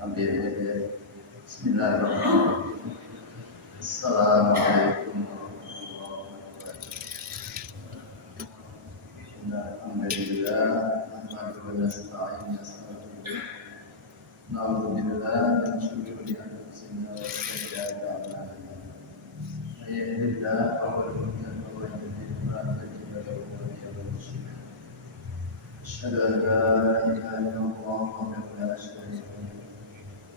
Bismillahirrahmanirrahim. Assalamualaikum warahmatullahi wabarakatuh. Alhamdulillah, nahmaduhu wa nasta'inuhu wa nastaghfiruh. Na'udzu billahi min shururi anfusina wa sayyiati a'malina. May yahdihillahu fa huwal muhtadi wa man yudlil fala tajida lahu waliyyan mursyida. Asyhadu an la ilaha illallah wahdahu la syarika lahu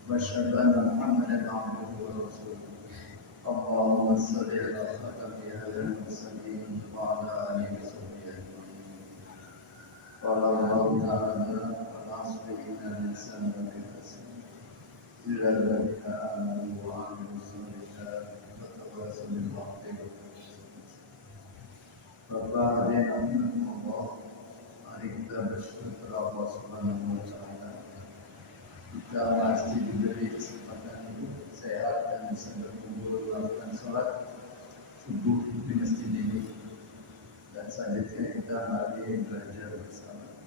wa asyhadu anna Muhammadan 'abduhu wa rasuluh. Allahumma shalli 'ala khatamil mursalin wa 'ala alihi wa sahbihi ajma'in. Qala Allah ta'ala wal 'asri innal insana lafi khusr illa alladziina aamanu wa 'amilus shalihati wa tawassaw bil haqqi wa tawassaw bis sabr. Bapak hadirin Allah, mari kita bersyukur kepada Allah Subhanahu wa taala. Kita masih diberi kesempatan hidup, sehat dan bisa berkumpul melakukan sholat subuh di masjid ini. Dan selanjutnya kita mari belajar bersama,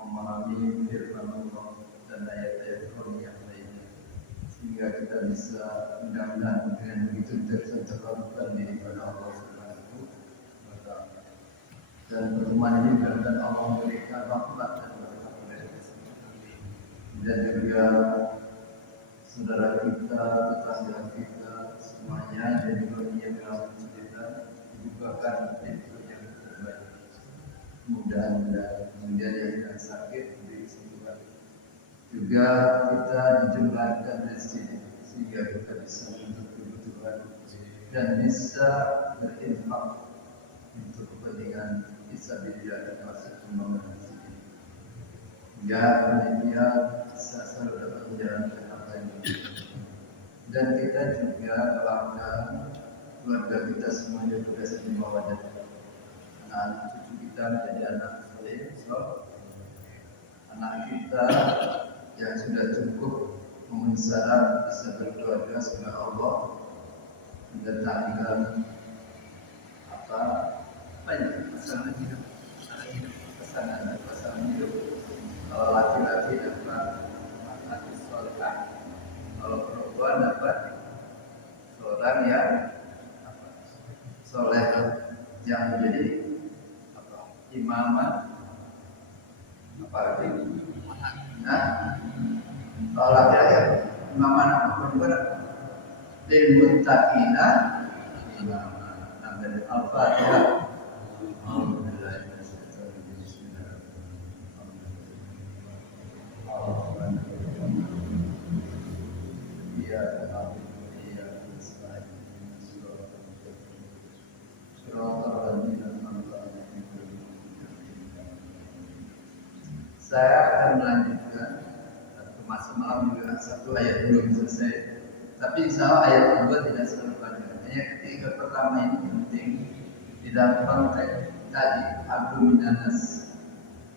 memahami firman Allah dan ayat-ayat yang lainnya, sehingga kita bisa mudah-mudahan dengan begitu tercentramkan diri pada Allah Subhanahu wa taala. Dan pertemuan ini mudah-mudahan Allah memberikan rahmat dan berkah kepada kita. Dan juga saudara kita, tetangga kita, semuanya dan juga yang dalam kita dibukakan pintu yang terbaik. Mudah-mudahan kemudian yang tidak sakit disembuhkan. Juga kita dijembatkan dari sini sehingga kita bisa menuntut kebutuhan dan bisa berinfak untuk kepentingan fisabilillah dan masuk pembangunan sini. Ya, demikian bisa selalu dapat menjalankan apa yang diinginkan. Dan kita juga doakan keluarga kita semuanya juga saling mawaddah. Anak cucu kita menjadi anak soleh, anak kita yang sudah cukup memenuhi syarat bisa berkeluarga semoga Allah mendatangkan banyak pasangan hidup, pasangan hidup. Kalau laki-laki dapat laki soleh, kalau perempuan dapat seorang yang soleh yang menjadi imamah apalagi. Nah, kalau laki-laki imamah perempuan lil muttaqina imamah. Dari Al-Fatihah. Saya akan melanjutkan masa malam juga satu ayat belum selesai, tapi insya Allah ayat kedua tidak selalu panjang. Ayat ketiga pertama ini penting di dalam konteks tadi Abdul Minanas,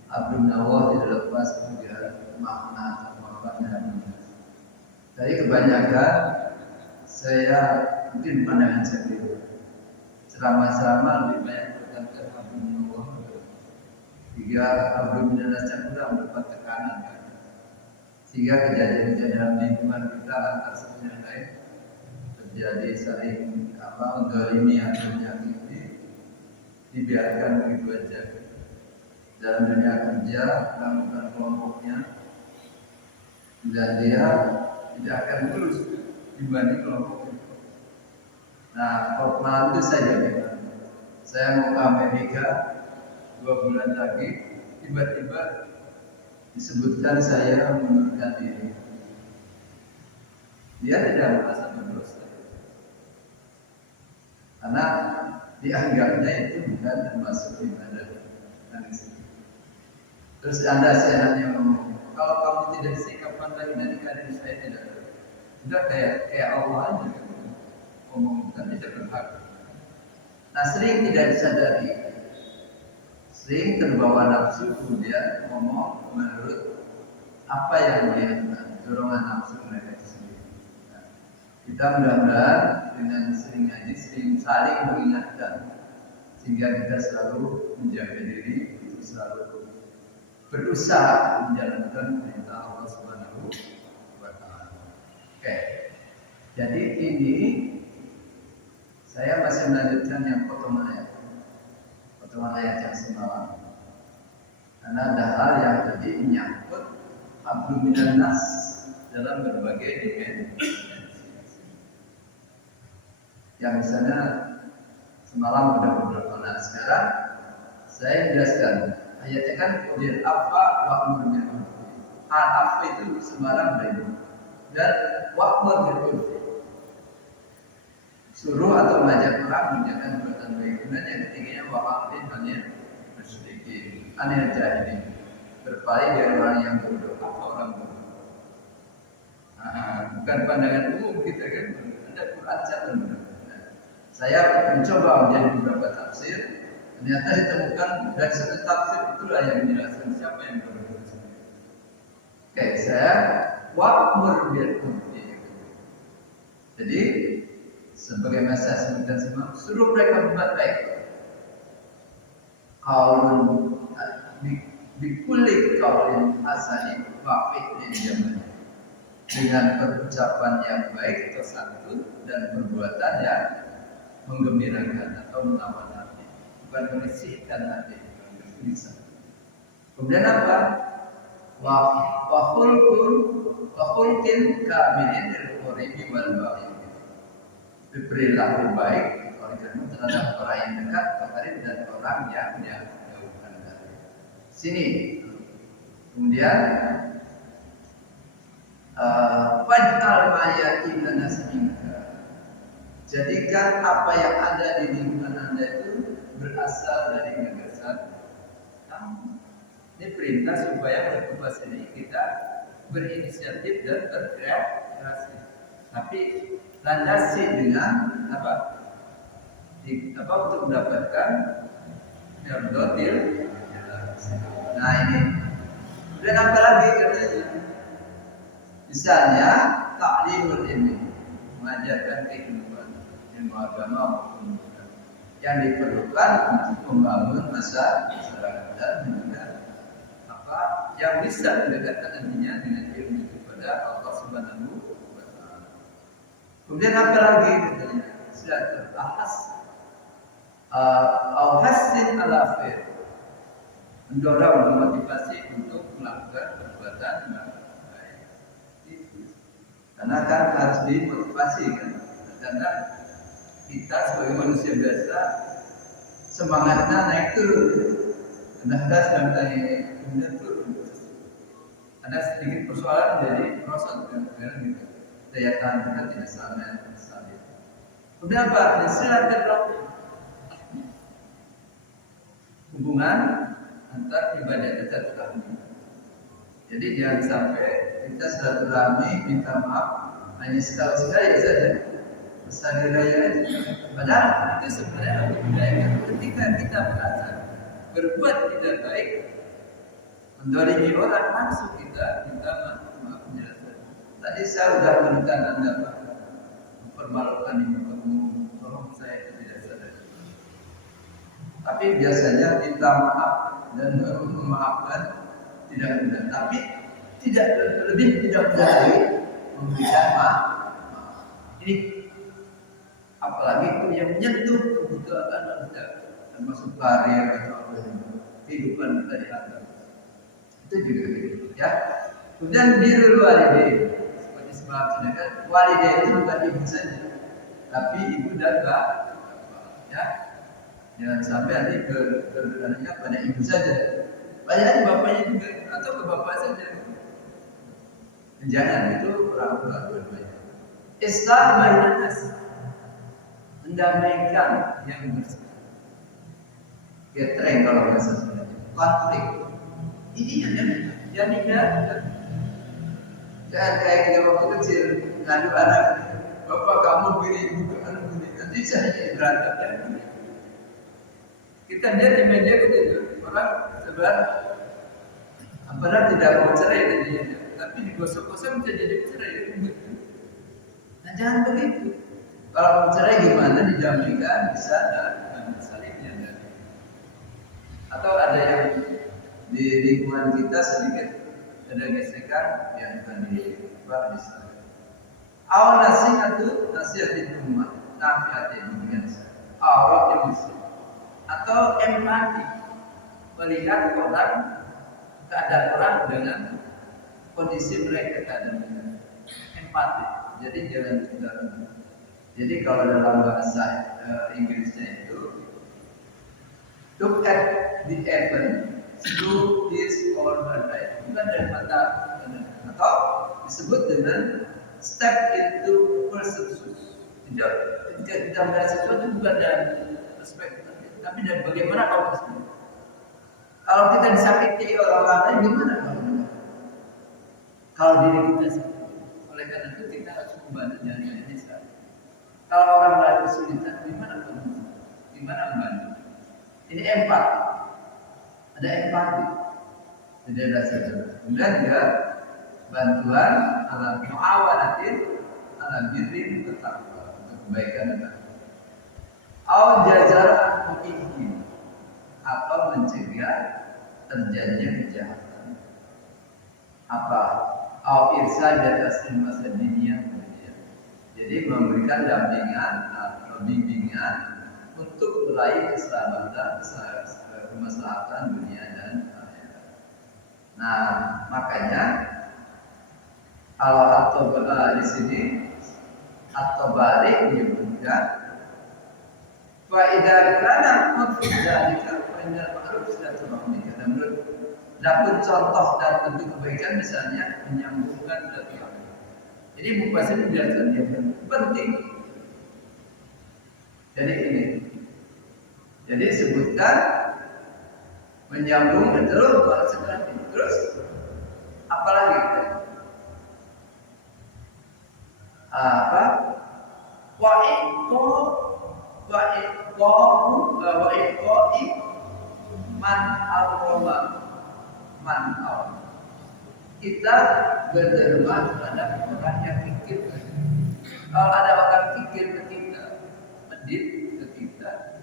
Abdul Nawah tidak lepas juga makna atau makna. Jadi kebanyakan saya mungkin pandangan saya dulu ceramah-ceramah lebih banyak berkaitan Abdul Nawah. Jika Abdul Minanas kurang mendapat tekanan, sehingga kejadian-kejadian lingkungan kita antar satu yang lain terjadi saling mendolimi atau menyakiti, dibiarkan begitu saja. Dalam dunia kerja melakukan kelompoknya dan dia tidak akan terus dibanding kelompoknya. Nah, malam itu saya mau ke Amerika 2 bulan lagi, tiba-tiba disebutkan saya mengundurkan diri. Dia tidak merasa berdosa, karena dianggapnya itu bukan termasuk ibadah. Terus Anda seenaknya ngomong, kalau kamu tidak sikap pandai dari karir saya tidak. Sudah kayak Allah aja ngomong, kan tidak berhak. Nah, sering tidak disadari, sering terbawa nafsu kemudian ngomong menurut apa yang melihat dorongan nafsu mereka sendiri. Nah, kita mudah-mudahan dengan sering ngaji, sering saling mengingatkan, sehingga kita selalu menjaga diri untuk selalu berusaha menjalankan perintah Allah Subhanahu wa taala. Jadi ini saya masih melanjutkan yang potongan ayat yang semalam. Karena ada hal yang tadi menyangkut hablum minan nas dalam berbagai dimensi. Yang misalnya semalam sudah beberapa. Nah sekarang saya jelaskan ayatnya kan kemudian apa wa'mur bil urf. Apa itu semalam dari dan wa'mur bil urf. Suruh atau mengajak orang mengerjakan perbuatan baik. Kemudian yang ketiganya wa'alin anil musyrikin, anil jahilin. Berpaling dari orang yang bodoh. Apa orang bodoh? Bukan pandangan umum kita kan. Ada Quran catatan. Saya mencoba menjadi beberapa tafsir. Ternyata ditemukan dari satu tafsir itulah yang menjelaskan siapa yang bodoh. Oke, saya wa'mur bil urf. Jadi sebagaimana saya sebutkan sebelum, suruh mereka berbuat baik. Qaulun bikulli qaulin hasanin wa fi'lin jamil. Dengan perucapan yang baik atau santun dan perbuatan yang menggembirakan atau menawan hati, bukan merisihkan hati, bisa. Kemudian apa? Wa khulqin kamilin lil qaribi wal ba'id. Berperilaku baik oleh karena terhadap orang yang dekat, karib dan orang yang jauh dari sini. Kemudian faj'al mayatina nasibka. Jadikan apa yang ada di lingkungan Anda itu berasal dari gagasan kamu. Ini perintah supaya berkuasa ini kita berinisiatif dan berkreasi. Tapi landasi dengan apa? Untuk mendapatkan merdotil. Nah ini. Dan apa lagi katanya? Misalnya ta'limul ilmi, mengajarkan kehidupan ilmu agama maupun yang diperlukan untuk membangun masyarakat dan juga apa yang bisa mendekatkan nantinya dengan ilmu kepada Allah Subhanahu wa Ta'ala. Kemudian apa lagi katanya? Silatul ahas au hasin ala khair, mendorong memotivasi untuk melakukan perbuatan baik. Karena kan harus dimotivasi kan, karena kita sebagai manusia biasa semangatnya naik turun, ada sedang naik kemudian turun. Ada sedikit persoalan jadi proses kan gitu. Daya tahan kita tidak sama stabil. Kemudian apa? Silaturahmi, hubungan antar ibadah kita silaturahmi. Jadi jangan sampai kita silaturahmi minta maaf hanya sekali-sekali saja, sekali raya aja. Padahal itu sebenarnya budaya. Ketika kita merasa berbuat tidak baik, mendolimi orang, langsung kita minta maaf penjelasan. Tadi saya sudah menekan Anda Pak, mempermalukan ibu kamu, tolong saya tidak sadar. Tapi biasanya minta maaf dan memaafkan tidak mudah, tapi tidak mudah lagi memberikan maaf. Ini apalagi itu yang menyentuh kebutuhan manusia, termasuk karir atau kehidupan kita di atas. Itu juga gitu, ya. Kemudian birrul walidain, seperti semalam sudah kan, walidain itu bukan ibu saja, tapi ibu dan bapak, ya. Jangan sampai nanti berkelanjutannya pada ibu saja. Banyak bapaknya juga atau ke bapak saja. Jangan, itu orang tua berbeda. Islah bainan nas, mendamaikan yang bersama. Getreng kalau bahasa Sunda, konflik. Ini jadinya jangan kayak kita waktu kecil ngadu anak, bapak kamu begini, ibu kamu begini, nanti saya berantem ya. Kita lihat di media kita orang sebelah apalagi tidak mau cerai tadinya, tapi digosok-gosok bisa jadi cerai. Nah jangan begitu. Kalau mau cerai gimana? Didamaikan bisa dan salingnya. Atau ada yang di lingkungan kita sedikit ada gesekan yang bukan di sana. Awal nasihatin umat, nafiatin dengan awal emosi atau empati, melihat orang, keadaan orang dengan kondisi mereka tadi, empati. Jadi jangan kita. Jadi kalau dalam bahasa Inggrisnya itu look at the event through his or her eye, bukan dari mata, atau disebut dengan step into perception. Jadi ketika kita melihat sesuatu bukan dari perspektif, tapi dari bagaimana kamu tersebut. Kalau kita disakiti orang lain, gimana kalau diri kita sakit? Oleh karena itu kita harus membantu jaringan ini. Kalau orang lain kesulitan, gimana membantu? Ini empati. Ada empati. Jadi ada sesuatu. Kemudian juga bantuan ala muawanatin ala birrin bertakwa untuk kebaikan dan au jazaran mungkin atau mencegah terjadinya kejahatan. Apa? Au irsad atas masa dunia. Jadi memberikan dampingan atau bimbingan untuk meraih keselamatan, kemaslahatan dunia dan akhirat. Nah, makanya atau di sini atau balik menyebutkan faedah karena maksud dari faedah ma'ruf sudah terbangun. Dan menurut dapur contoh dan bentuk kebaikan misalnya menyambungkan silaturahmi. Jadi mufasir menjelaskan yang penting. Jadi ini. Jadi sebutkan menyambung dan terus silaturahmi. Terus apalagi kita? Apa? Wa'iko man al-roma man al. Kita berderma terhadap orang yang pikir. Kalau ada orang pikir ke kita, medit ke kita,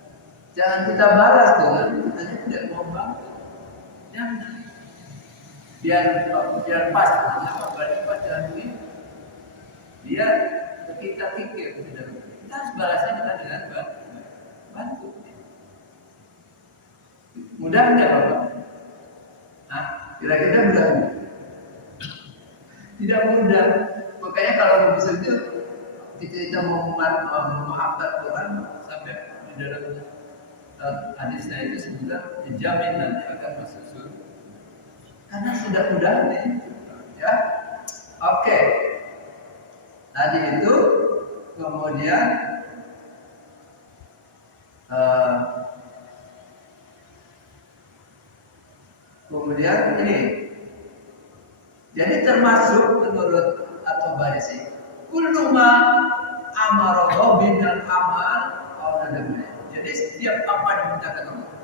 jangan kita balas dengan katanya tidak mau bantu. Jangan. Biar pas, berarti pas jangan begitu. Dia kita pikir tidak. Kita harus balasnya dengan bantu. Mudah tidak Bapak? Nah, kira-kira mudah. Tidak mudah. Makanya kalau bisa itu kita mau memaafkan Tuhan sampai di dalam hadisnya itu sebenarnya dijamin nanti akan masuk surga. Karena sudah mudah nih, ya. Oke. Tadi itu kemudian ini. Jadi termasuk menurut atau Barisi, kullu ma amara binal amal aw nadamna. Jadi setiap apa yang dimintakan Allah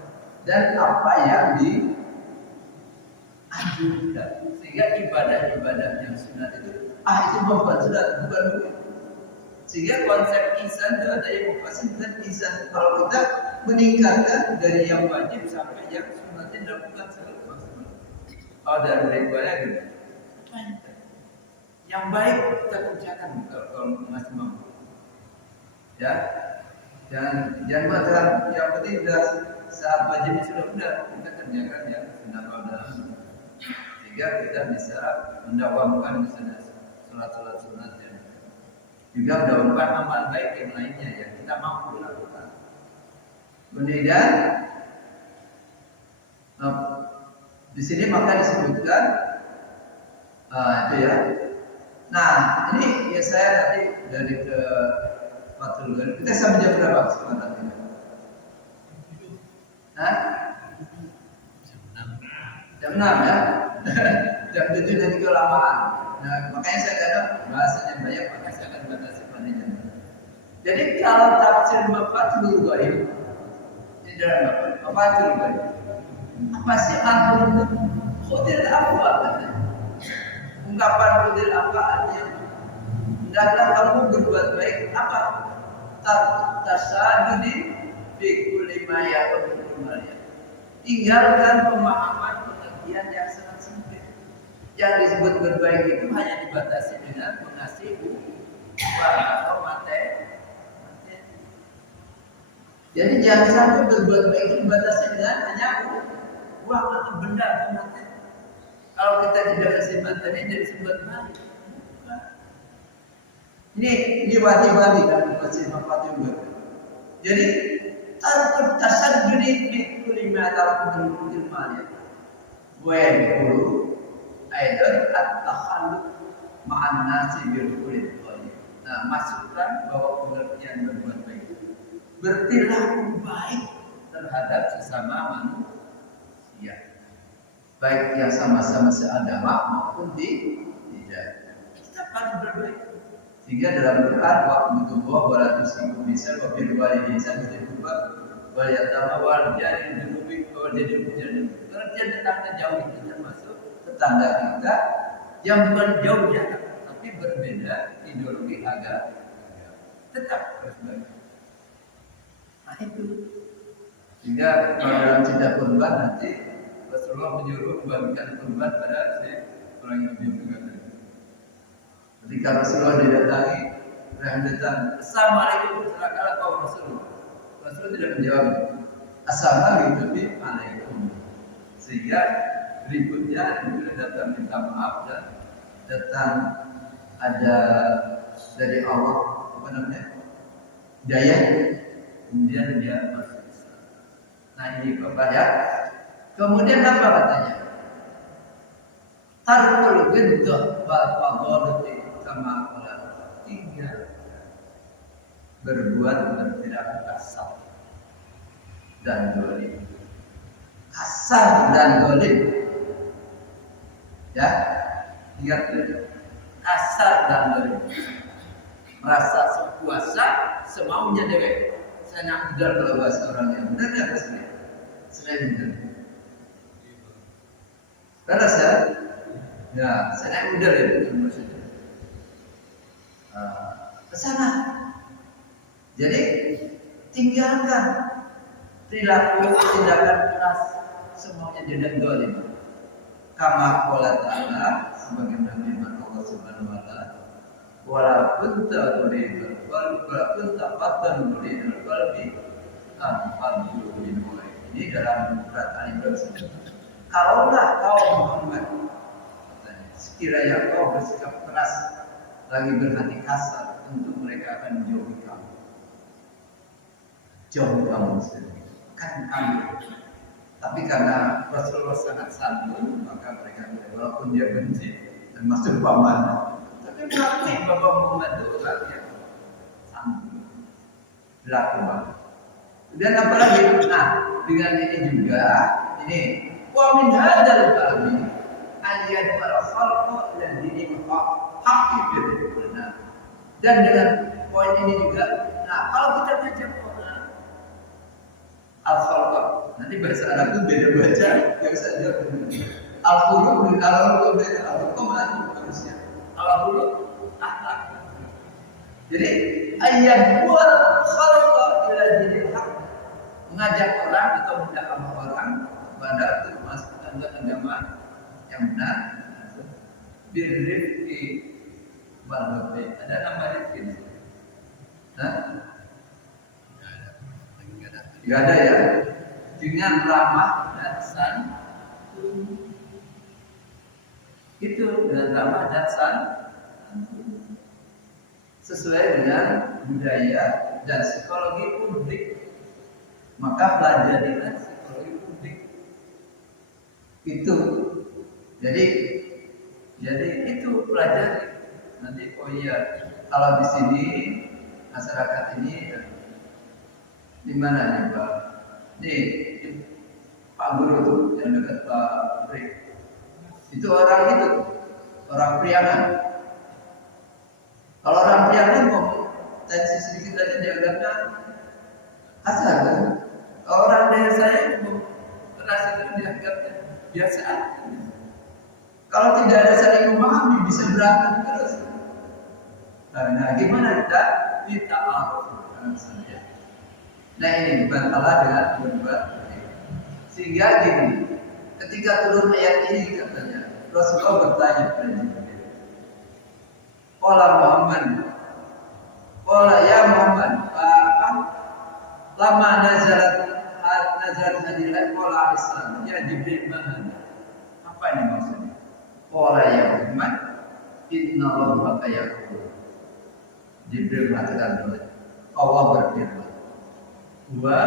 dan apa yang dianjurkan, sehingga ibadah-ibadah yang sunat itu itu bukan sunat, bukan begitu. Sehingga konsep ihsan itu ada yang mufasir dan ihsan. Kalau kita meningkatkan dari yang wajib sampai yang sunatnya dilakukan secara maksimal. Kalau dari ibadah gitu. Yang baik kita kerjakan kalau masih mampu. Ya, jangan mengatakan yang penting sudah saat wajib sudah kita kerjakan ya sunnah dalam sehingga kita bisa mendawamkan misalnya sholat sunatnya. Juga mendawamkan amal baik yang lainnya yang kita mampu lakukan. Kemudian di sini maka disebutkan itu ya. Nah, ini ya saya nanti dari ke Fathul Ghani. Kita sampai jam berapa kesempatan ini? Hah? Jam 6 ya? Jam 7 nanti kelamaan. Nah, makanya saya kata bahasanya banyak, maka saya akan batasi pada jam. Jadi kalau tafsir Fathul Ghani di dalam Fathul Ghani, apa sih artinya? Khudir apa? Ungkapan khudir apa artinya? Hendaklah kamu berbuat baik apa? Tasadudi fi kulli ma ya'budu. Tinggalkan pemahaman pengertian yang sangat sempit. Yang disebut berbaik itu hanya dibatasi dengan mengasihi atau materi. Jadi jangan sampai berbuat baik itu dibatasi dengan hanya uang atau benda atau materi. Kalau kita tidak kasih materi jadi sebut baik. Ini wadi-wadi kan masih mafati juga. Jadi tasaddudi fi kulli ma tarku min al-mal. Wa yaqulu aidan at-takhalluq ma'an nasi bil kulli. Nah, masukkan bahwa pengertian berbuat baik berperilaku baik terhadap sesama manusia, baik yang sama-sama seagama maupun tidak. Kita harus berbaik. Sehingga dalam Quran waktu itu bahwa tusiku bisa wabil walidin sama juga waliyatama wal jari dunubi wal jadi hujan. Pengertian tetangga jauh itu termasuk tetangga kita yang bukan jauh jarak tapi berbeda ideologi agama, tetap harus baik. Nah itu. Sehingga kalau dalam cinta kurban nanti Rasulullah menyuruh membagikan kurban pada orang yang lebih beragama. Ketika Rasulullah didatangi, orang datang, Assalamualaikum, silakan kau Rasulullah. Rasulullah tidak menjawab, Assalamualaikum. Sehingga berikutnya dia datang minta maaf dan datang ada dari Allah apa namanya daya, kemudian dia masuk Islam. Nah ini Bapak ya. Kemudian apa katanya? Tarkul ghiddah wal fadhalati sama orang tiga berbuat berperilaku kasar dan dolim. Kasar dan dolim, ya ingat dulu. Kasar dan dolim, merasa sekuasa semaunya dewek. Saya nak benar kalau bahasa orang yang benar ya pasti. Saya benar. Karena saya benar ya betul maksudnya. Kesana. Jadi tinggalkan perilaku tindakan keras semuanya tidak dolim. Kama qala ta'ala sebagaimana firman Allah Subhanahu wa taala, walaupun turidu walaupun tafaddan turidu qalbi tanfadu min mulai. Ini dalam surat Al-Imran. Kalaulah kau Muhammad sekiranya kau bersikap keras lagi berhati kasar, tentu mereka akan menjauhi kamu. Jauh kamu sendiri, kan kamu. Tapi karena Rasulullah sangat santun, maka mereka walaupun dia benci dan masuk pamanah, tapi mengakui bahwa Muhammad itu orang yang santun, berlaku banget. Dan apalagi, nah dengan ini juga, ini wa min hadzal babi ayat para khalqu dan dini dan dengan poin ini juga, nah kalau kita baca Quran al-khalq, nanti bahasa Arab itu beda baca, yang saya jawab al-huruf dan al-huruf beda, al-huruf manusia, al-huruf akhlak. Jadi ayat buat khalq ila dini haq, mengajak orang atau mendakwah orang pada masuk agama yang benar. Birrifqi wal lutfi. Ada nama rifqi? Tidak ada ya. Dengan ramah dan santun. Itu dengan ramah dan santun. Sesuai dengan budaya dan psikologi publik. Maka pelajarilah psikologi publik. Itu. Jadi itu pelajari. Nanti oh iya, kalau di sini masyarakat ini di mana nih Pak? Nih Pak Guru tuh yang dekat Pak Bri. Itu orang itu, orang Priangan. Kalau orang Priangan mau tensi sedikit aja dianggapnya kasar kan? Kalau orang daerah saya mau keras itu dianggapnya biasa. Kalau tidak ada saling memahami bisa berantem terus. Nah, gimana kita aruf saja. Nah ini bantalah dengan berbuat. Sehingga gini, ketika turun ayat ini katanya Rasulullah bertanya kepada Jibril, "Qala Muhammad, Jibril mengatakan Allah berfirman, wa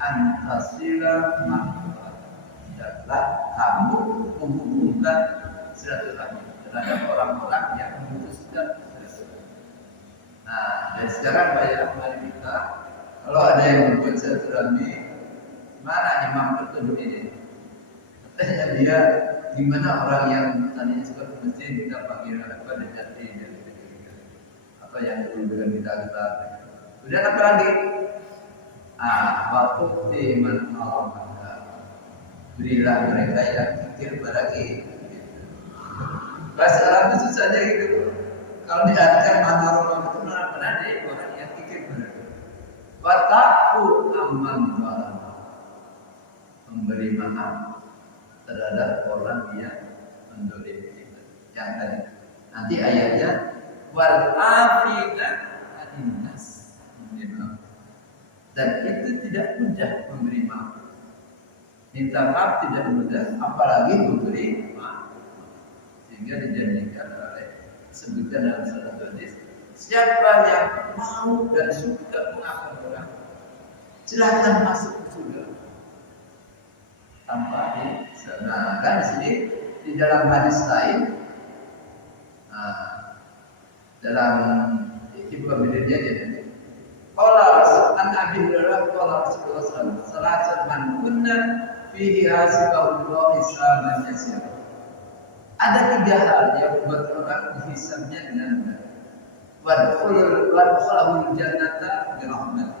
antasila mahfad, hendaklah kamu menghubungkan silaturahmi terhadap orang-orang yang memutuskan silaturahmi. Nah, dan sekarang mari kita, kalau ada yang membuat silaturahmi, mana Imam Qurtubi ini? Katanya dia gimana orang yang tadinya suka ke masjid kita panggil apa Dejati dan apa yang dulu kita gelar. Kemudian apa lagi? Waktu di mana berilah mereka yang pikir pada kita. Bahasa Arab itu susah aja gitu. Kalau diartikan maharomah itu benar-benar dia orang yang pikir pada kita. Wataku aman memberi maaf terhadap orang yang mendolimi kita. Yang tadi. Nanti ayatnya wal afina aninnas. Dan itu tidak mudah memberi maaf. Minta maaf tidak mudah, apalagi memberi maaf. Sehingga dijanjikan oleh sebutkan dalam satu hadis, siapa yang mau dan suka mengampuni orang, silakan masuk ke surga. Tanpa sana. Kan di sini di dalam hadis lain, dalam Ibnu Abi jadi qala Rasul an Abi Hurairah qala Rasulullah sallallahu alaihi wasallam man kunna fihi hasibullah hisaban yasir. Ada 3 hal yang membuat orang dihisabnya dengan benar. Wadkhulul jannata bi rahmat.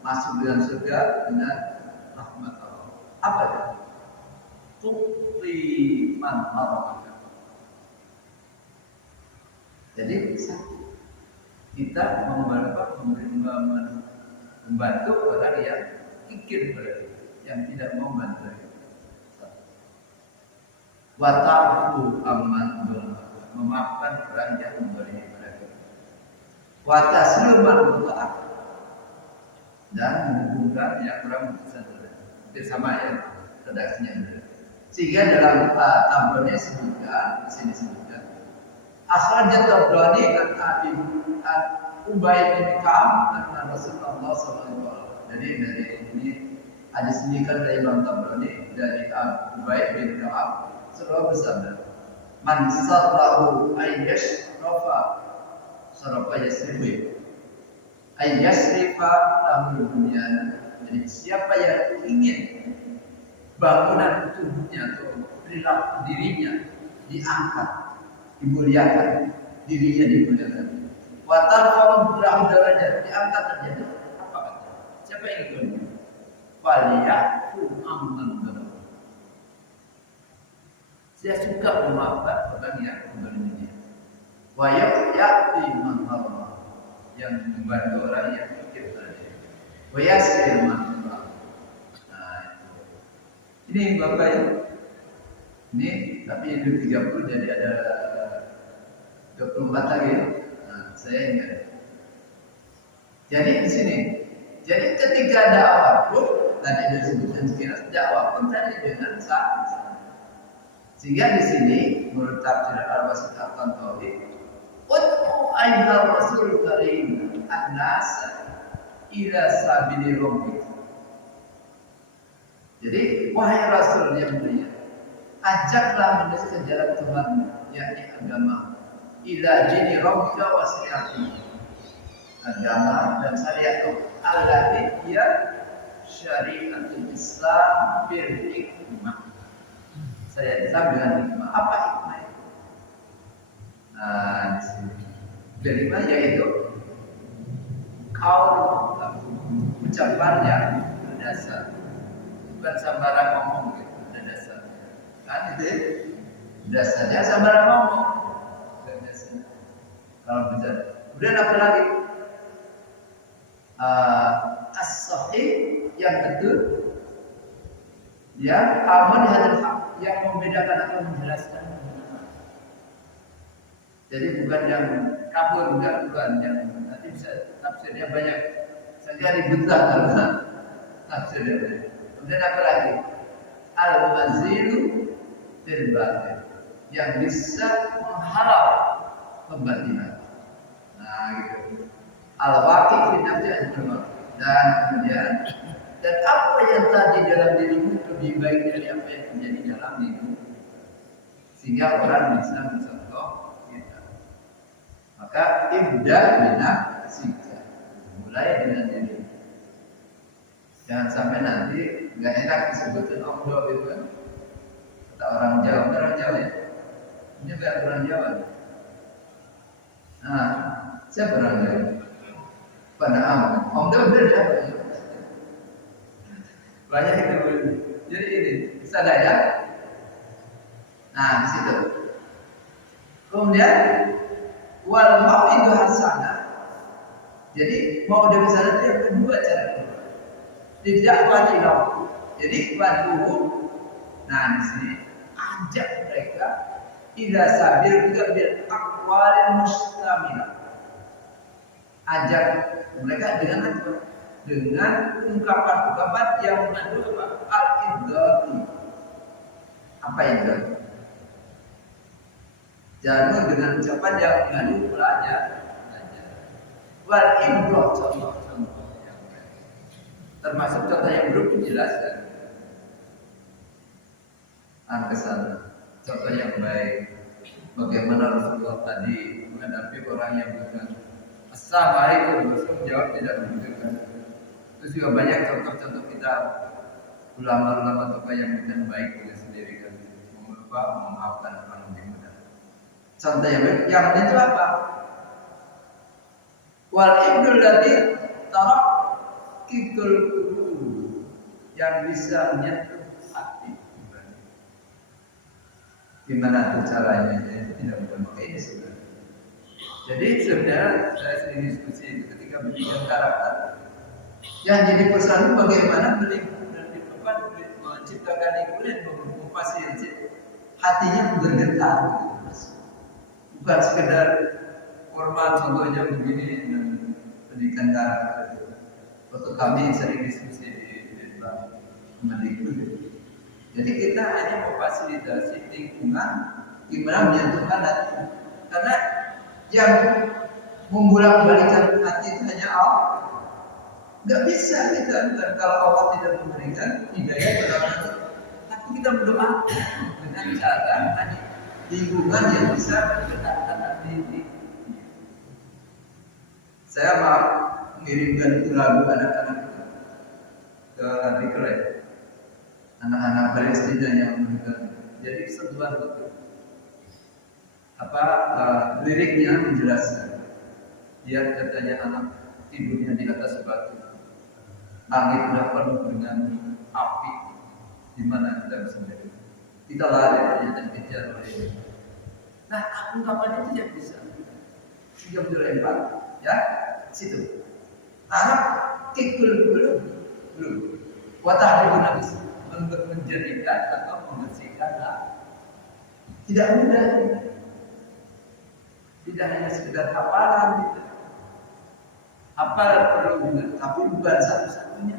Masuk dalam surga dengan rahmat Allah. Apa itu? Tuqri man haramaka. Jadi kita membantu orang yang ikir berarti, yang tidak mau membantu. Wa ta'fu amman memaafkan orang yang memberi mereka. Wa tasliman muta'af dan menghubungkan yang kurang bersaudara. Hampir sama ya redaksinya. Sehingga dalam tabelnya sebutkan, di sini sebutkan akhrajat Tabrani an Ubay bin Ka'ab anna Rasulullah sallallahu alaihi wasallam. Jadi dari ini hadis ini kan dari Imam Tabrani dari Ubay bin Ka'ab selalu bersabda, man sarrahu ayyash rafa sarafa yasrifu ayyasrifa lahu dunyana. Jadi siapa yang ingin bangunan tubuhnya atau perilaku dirinya diangkat, dimuliakan, dirinya dimuliakan. Wa tarfa'u lahu darajat, diangkat derajatnya. Apa kata? Siapa yang ingin? Falyafu amman dalam. Saya suka memaafkan orang yang memberi dia. Wa ya'ti man harama, yang membantu orang yang pikir tadi. Wa yasir man harama. Nah, itu. Ini Bapak ya. Ini tapi itu 30 jadi ada 24 lagi. Nah, saya ingat. Jadi di sini, jadi ketika dakwah pun tadi ada sebutkan sekilas dakwah pun tadi dengan sah. Sehingga di sini menurut tafsir Al-Wasit Al-Tantawi, ud'u ayyuhar rasul karim an-nas ila sabili rabbik. Jadi wahai rasul yang mulia, ajaklah manusia ke jalan Tuhan, yakni agama. Ila dini rabbika wa syari'ati. Agama dan syariat allati hiya syariatul Islam bil hikmah. Syariat Islam dengan hikmah. Apa hikmah itu? Nah, di sini. Hikmah yaitu kaul ucapan yang berdasar, bukan sembarang ngomong gitu, ada dasar. Kan itu dasarnya sembarang ngomong, bukan dasar. Kalau bisa. Kemudian apa lagi? As-sahih yang betul, yang aman hadal haq, yang membedakan atau menjelaskan. Jadi bukan yang kabur, bukan yang nanti bisa tafsirnya banyak. Saya ributlah karena tafsirnya banyak. Kemudian apa lagi? Al-mazilu fil batin, yang bisa menghalau kebatilan. Nah gitu. Al-waqi fi nafsi al-jumlah. Dan kemudian dan apa yang tadi dalam dirimu lebih baik dari apa yang terjadi dalam dirimu, sehingga orang bisa mencontoh kita. Maka ibda binafsika, mulai dengan diri. Jangan sampai nanti nggak enak disebutin Allah itu kan. Kata orang Jawa ya. Ini kayak orang Jawa. Nah, siapa orang Jawa? Pada Om udah apa ya? Banyak itu. Jadi ini sadaya. Nah, di situ. Kemudian wal mau'idu hasanah. Jadi mau dari sana itu yang kedua cara. Tidak wajib. Jadi waduh. Nah, di sini ajak mereka ila sabil bil aqwalil mustamilah. Ajak mereka dengan ungkapan-ungkapan yang mengandung al-idghami. Apa itu? Jangan dengan ucapan yang mengandung pelajar. Wal ibrah, contoh-contoh yang baik. Termasuk contoh yang belum dijelaskan. Kesan contoh yang baik. Bagaimana Rasulullah tadi menghadapi orang yang bukan Assalamualaikum, Rasul jawab tidak membutuhkan. Terus juga banyak contoh-contoh kita ulama-ulama tokoh yang bukan baik juga sendiri kan, memaafkan orang lebih mudah. Contoh yang baik, yang itu apa? Wal ibnul ladzi tarak kikul qulub, yang bisa menyentuh hati. Gimana tuh caranya? Itu tidak mudah pakai ini sebenarnya. Jadi sebenarnya saya sering diskusi itu ketika bikin karakter. Yang jadi persoalan bagaimana menciptakan ikuran memfasilitasi hatinya bergetar. Bukan sekedar formal contohnya begini dan pendidikan karakter. Waktu kami sering diskusi di Mendikbud. Jadi kita hanya memfasilitasi lingkungan gimana menyentuhkan hati. Karena yang membolak-balikan hati itu hanya Allah. Nggak bisa kita kalau Allah tidak memberikan hidayah dalam hati. Tapi kita berdoa dengan cara tadi lingkungan yang bisa mendekatkan hati ini. Saya mau mengirimkan itu lagu anak-anak itu ke artikel ya. Anak-anak Palestina yang mendengar. Jadi sebuah liriknya menjelaskan. Dia katanya anak tidurnya di atas batu. Langit sudah penuh dengan api. Di mana kita bisa melihat? Kita lari dan kejar oleh. Nah, ungkapan itu tidak bisa. 34, ya, situ. Arab kikul belum. Watah habis untuk menjadikan atau membersihkan tidak mudah. Tidak hanya sekedar hafalan gitu. Hafalan perlu juga, tapi bukan satu-satunya.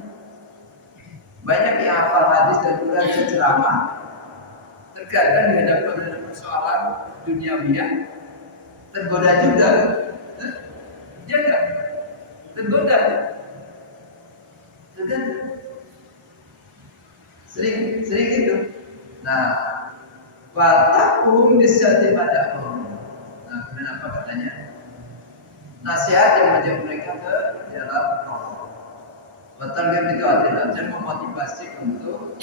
Banyak yang hafal hadis dan Quran ceramah. Terkadang dihadapkan dengan persoalan duniawiah, tergoda juga. Jaga, tergoda. Sering itu. Nah, fatakum bisyati pada Allah. Nah, kemudian apa katanya? Nasihat yang mengajak mereka ke jalan Allah. Batalkan itu adalah dan memotivasi untuk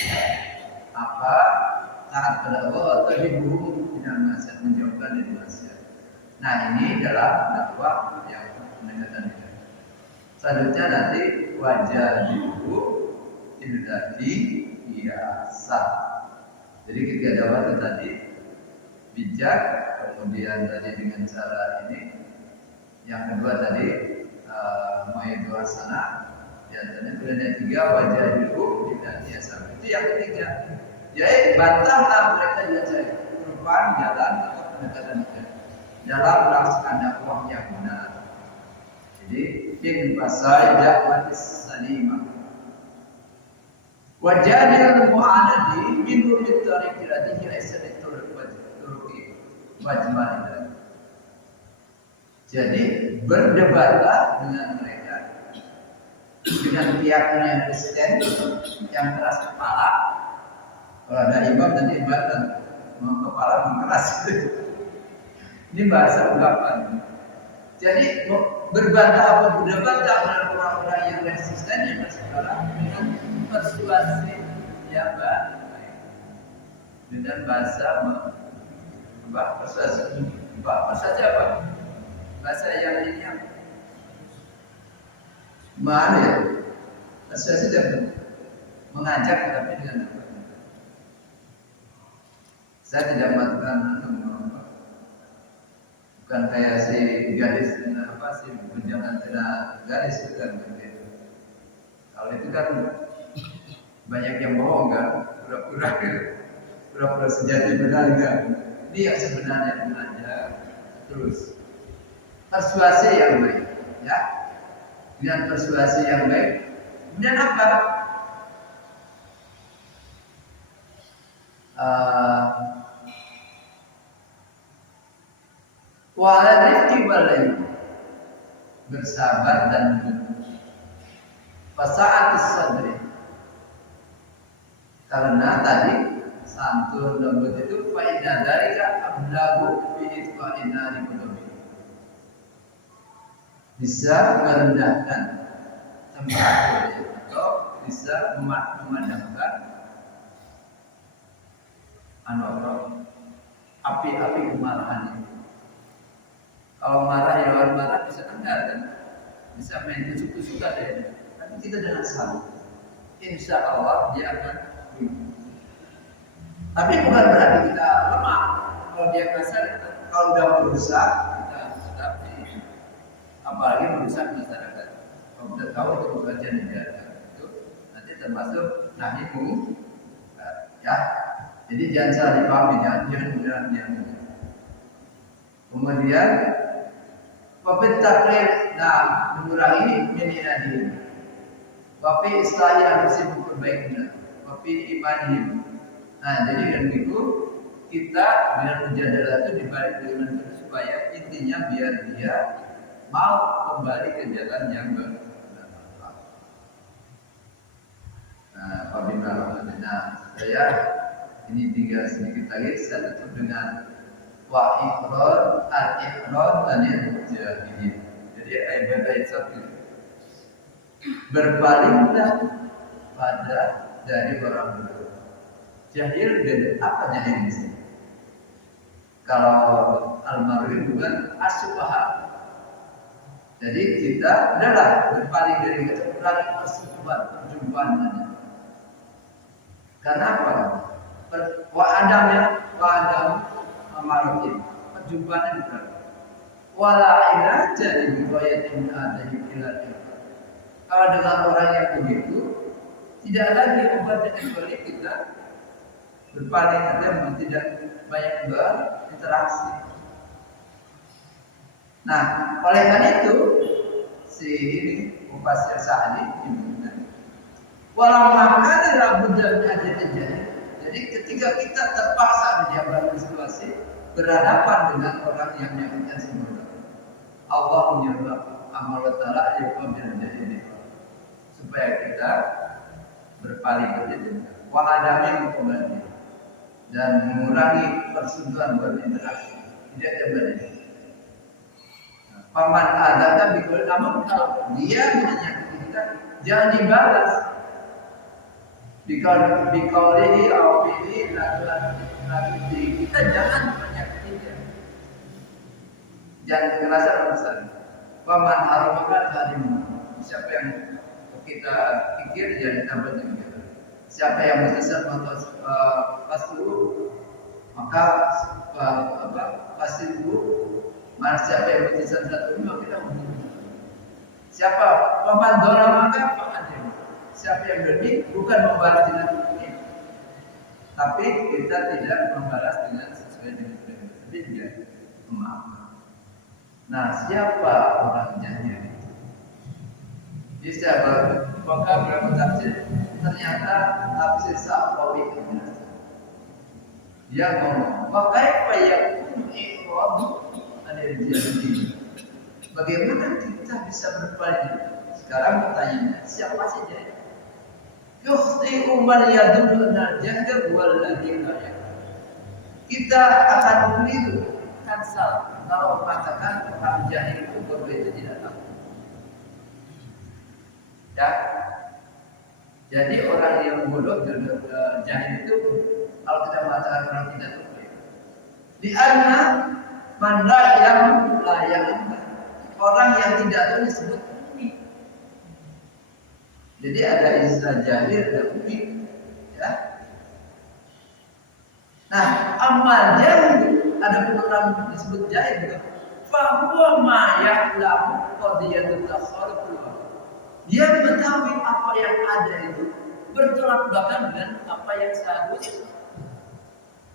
apa? Taat pada Allah atau dibunuh dengan nasihat, menjauhkan dari nasihat. Nah, ini dalam dakwah yang pendekatan itu. Selanjutnya nanti wajah dibu ilati biasa. Jadi ketika dakwah itu tadi bijak, kemudian tadi dengan cara ini. Yang kedua tadi ma'idhu hasanah. Kemudian yang ketiga wajah dibu ilati biasa. Itu yang ketiga. Jadi bantahlah mereka diajak perubahan jalan atau pendekatan itu dalam melaksanakan dakwah yang benar. Jadi in fasai dakwah salimah. Wajadil mu'anadi minum bitariq ilatihi laysa liturqi wajmal. Jadi berdebatlah dengan mereka dengan keyakinan yang resisten, yang keras kepala. Kalau ada imam nanti ibadah kepala mengeras. Ini bahasa ungkapan. Jadi berbantah atau berdebantah dengan orang-orang yang resisten yang keras kepala dengan persuasi yang baik, dengan bahasa persuasi apa? Bahasa yang ini yang mahal ya. Persuasi dan mengajak tapi dengan apa? Saya tidak melakukan bukan kayak si gadis si bujangan gadis bukan gitu. Kalau itu kan banyak yang bohong kan, pura-pura sejati benar kan. Ini yang sebenarnya mengajak terus persuasi yang baik, ya. Dengan persuasi yang baik, kemudian apa? Waladifti balai bersabar dan fasa'atis sadri, karena tadi santun lembut itu faedah dari ablagu fi itqa'ina liqulubi, bisa merendahkan tempat atau bisa memadamkan api-api kemarahan itu. Kalau marah ya orang marah bisa tengah kan, bisa main tusuk-tusukan deh. Tapi kita dengan sabar, insya Allah dia akan win. Tapi bukan berarti kita lemah. Kalau dia kasar, kalau udah merusak kita hadapi. Apalagi merusak masyarakat. Kalau kita tahu itu bukan negara, itu nanti termasuk nahimu, ya. Jadi jangan salah dipahami, jangan mudah-mudahan. Kemudian wafi takrir, mengurangi miniyadi, wafi islahi anfusim memperbaikinya, wafi imanihim. Jadi dengan itu kita dengan mujadalah itu dibalik dengan itu supaya intinya biar dia mau kembali ke jalan yang benar. Saya ini tinggal sedikit lagi, saya tutup dengan wa iqrar al-iqrar anil jahilin. Jadi ayat satu, berpalinglah pada dari orang bodoh. Jahil dan apa jahil di sini? Kalau almarhum bukan asubaha. Jadi kita adalah berpaling dari kekurangan perjumpaan. Karena apa? Wa Adam amarotin, perjumpaan bukan. Wala ilaja li biqayatin adahi ilahi. Kalau dengan orang yang begitu, tidak lagi obatnya kecuali kita berpaling saja, tidak banyak berinteraksi. Nah, oleh karena itu si ini Mufassir Sa'di ini walau makan rabudnya jadi. Jadi ketika kita terpaksa menjalankan situasi berhadapan dengan orang yang menyakitkan semua, Allah menyebab amal ta'ala jadi supaya kita berpaling dari wahadami kembali dan mengurangi persentuhan berinteraksi. Tidak terjadi. Paman ada bikul, namun kalau dia menyakiti kita jangan dibalas. Bikaulihi awfihi laki kita jangan menyakiti dia. Jangan kekerasan besar. Paman haramkan tadi, siapa yang kita pikir jangan tambah juga. Siapa yang bersesat pas dulu, maka pasti dulu. Mana siapa yang bersesat satu maka kita membunuh. Siapa paman dola maka paman. Siapa yang berani bukan membalas dengan ini, tapi kita tidak membalas dengan sesuai dengan firman, tapi juga memaafkan. Nah, siapa orang jahil? Jadi siapa? Maka berapa tafsir? Ternyata tafsir Sa'lawi dia ngomong, maka apa yang ikhram ada di sini? Bagaimana kita bisa berpaling? Sekarang pertanyaannya, siapa sih jahil? Yukhti'u man yadullu anal jahla walladzi la ya'lam. Kita akan keliru, akan salah kalau mengatakan orang jahil itu berbeda tidak tahu. Ya, jadi orang yang bodoh jahil itu kalau kita mengatakan orang tidak tahu. Di anna man la ya'lam, orang yang tidak tahu disebut ummi. Jadi ada istilah jahil dan ummi, ya. Nah, amal jahil ada orang disebut jahil. Fa huwa ma ya'lamu qadiyatut tasarruf. Dia mengetahui apa yang ada itu bertolak belakang dengan apa yang seharusnya.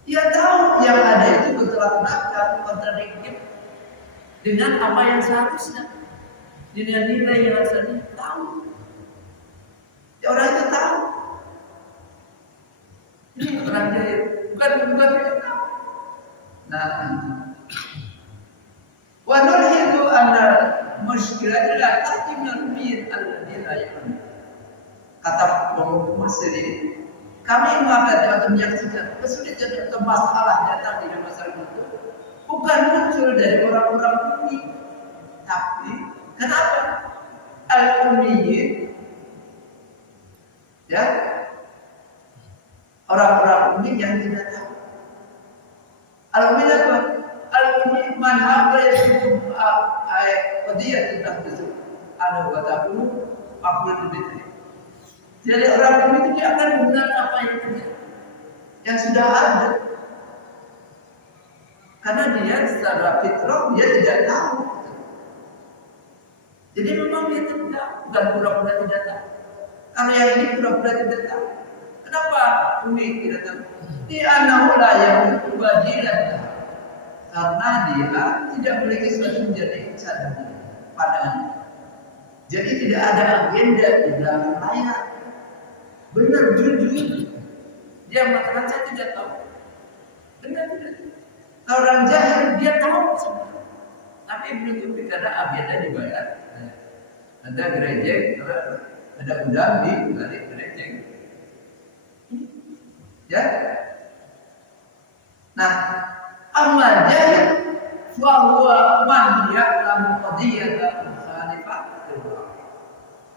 Dia tahu yang ada itu bertolak belakang, kontradiktif dengan apa yang seharusnya, dengan nilai yang harusnya tahu. Ya, orang itu tahu. Ini orang jahil, bukan tidak tahu. Nah, wa nurhidu anna mushkilat la tajimul min alladziina ya'lamun. Kata pemufassir ini, kami mengatakan atau menyaksikan kesulitan atau masalah datang di masyarakat itu bukan muncul dari orang-orang ummi, tapi kenapa? Al-ummiyin, ya, orang-orang ummi yang tidak tahu. Al-ummi apa? Al-ummi man habla yasum qadiyah tentang itu. Ada kata dulu makhluk itu. Jadi orang ummi itu dia akan menggunakan apa yang sudah ada. Karena dia secara fitrah dia tidak tahu. Jadi memang dia tidak, bukan pura-pura tidak tahu. Kalau yang ini pura-pura tidak tahu. Kenapa ummi tidak tahu? Di annahu la yamliku badilan. Karena dia tidak memiliki suatu menjadi sadar pandangan. Jadi tidak ada agenda di belakang layar. Benar jujur. Dia mengatakan saya tidak tahu. Benar tidak. Kalau orang jahil dia tahu sebenarnya. Tapi belum tentu karena agenda dibayar. Ada gerejek, ada udang di balik gerejek. Ya. Nah, amal jahil wa huwa man ya'lamu qadiyatan mukhalifah.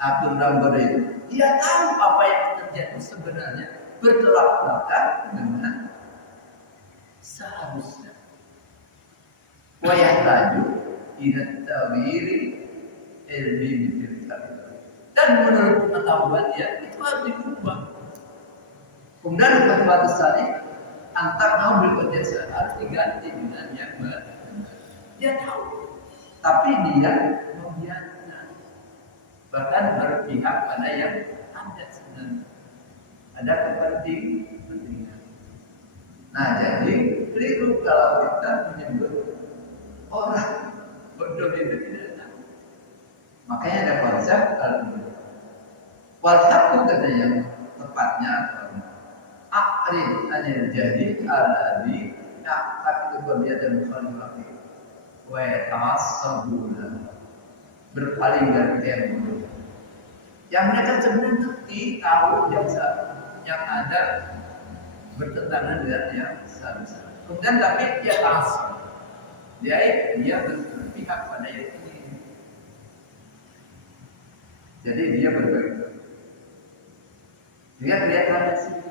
Abdul Rahman itu dia tahu apa yang terjadi sebenarnya bertolak belakang dengan seharusnya. Wa yahtaju ila tawiri ilmi bitilkal. Dan menurut pengetahuan dia itu harus diubah. Kemudian kebatas tadi antar kaum berkerja harus diganti dengan yang baru. Dia tahu, tapi dia membiarkan, bahkan berpihak pada yang ada sebenarnya. Ada kepentingan. Nah, jadi keliru kalau kita menyebut orang bodoh itu tidak tahu. Makanya ada konsep wal-haqqu kata yang tepatnya aqrid anil jadi alladhi ya'taqidu qadiyatan mukhalifah wa yatasabbuna berpaling dari yang bodoh. Yang mereka sebenarnya ngerti tahu yang ada bertentangan dengan yang seharusnya. Kemudian tapi dia langsung dia berpihak pada yang ini. Jadi dia berbeda. Dia kelihatan di sini.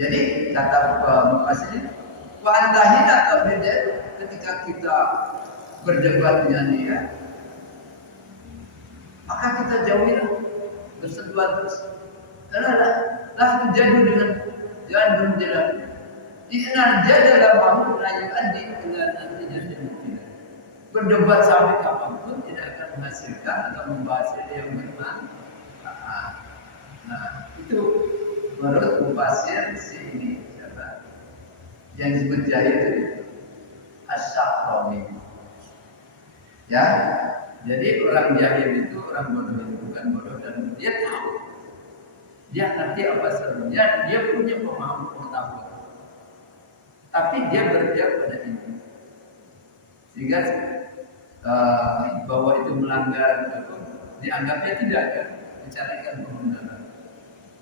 Jadi kata mufassir, wa antahina atau beda ketika kita berdebat dengan dia, maka kita jauhilah bersentuhan terus. Karena lah terjadi dengan jangan berjalan. Inna jadala ma'hu la yu'addi ila natijatin mungkin. Berdebat sampai kapanpun tidak akan menghasilkan atau membahas yang bermanfaat. Nah, itu menurut mufassir si ini siapa? Yang disebut jahil itu Asy-Syahrani. Ya, jadi orang jahil itu orang bodoh itu bukan bodoh dan dia tahu. Dia ngerti apa sebenarnya, dia punya pengetahuan. Tapi dia berpihak pada ini. Sehingga bahwa itu melanggar dianggapnya tidak kan, dicarikan pembenaran.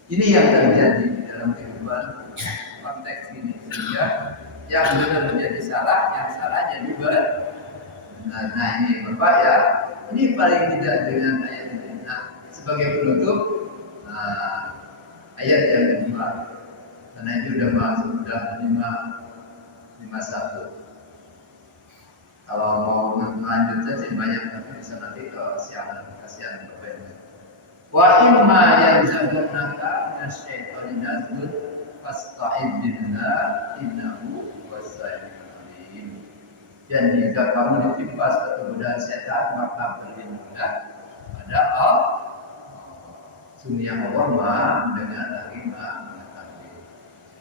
Ini yang terjadi di dalam kehidupan konteks ini, sehingga yang benar menjadi salah, yang salah jadi benar. Nah ini Bapak ya, ini paling tidak dengan ayat ini. Nah sebagai penutup ayat yang kedua, karena itu sudah 5:1. Kalau mau lanjut saja banyak, tapi bisa nanti ke siang, kasihan Bapak Ibu. Wa imma yanzaghunaka minasyaitonir rajim fasta'id billah innahu huwas-sami'ul alim. Dan jika kamu ditimpa suatu godaan setan, maka berlindunglah pada Allah. Sungguhnya Allah Maha mendengar lagi Maha mengetahui.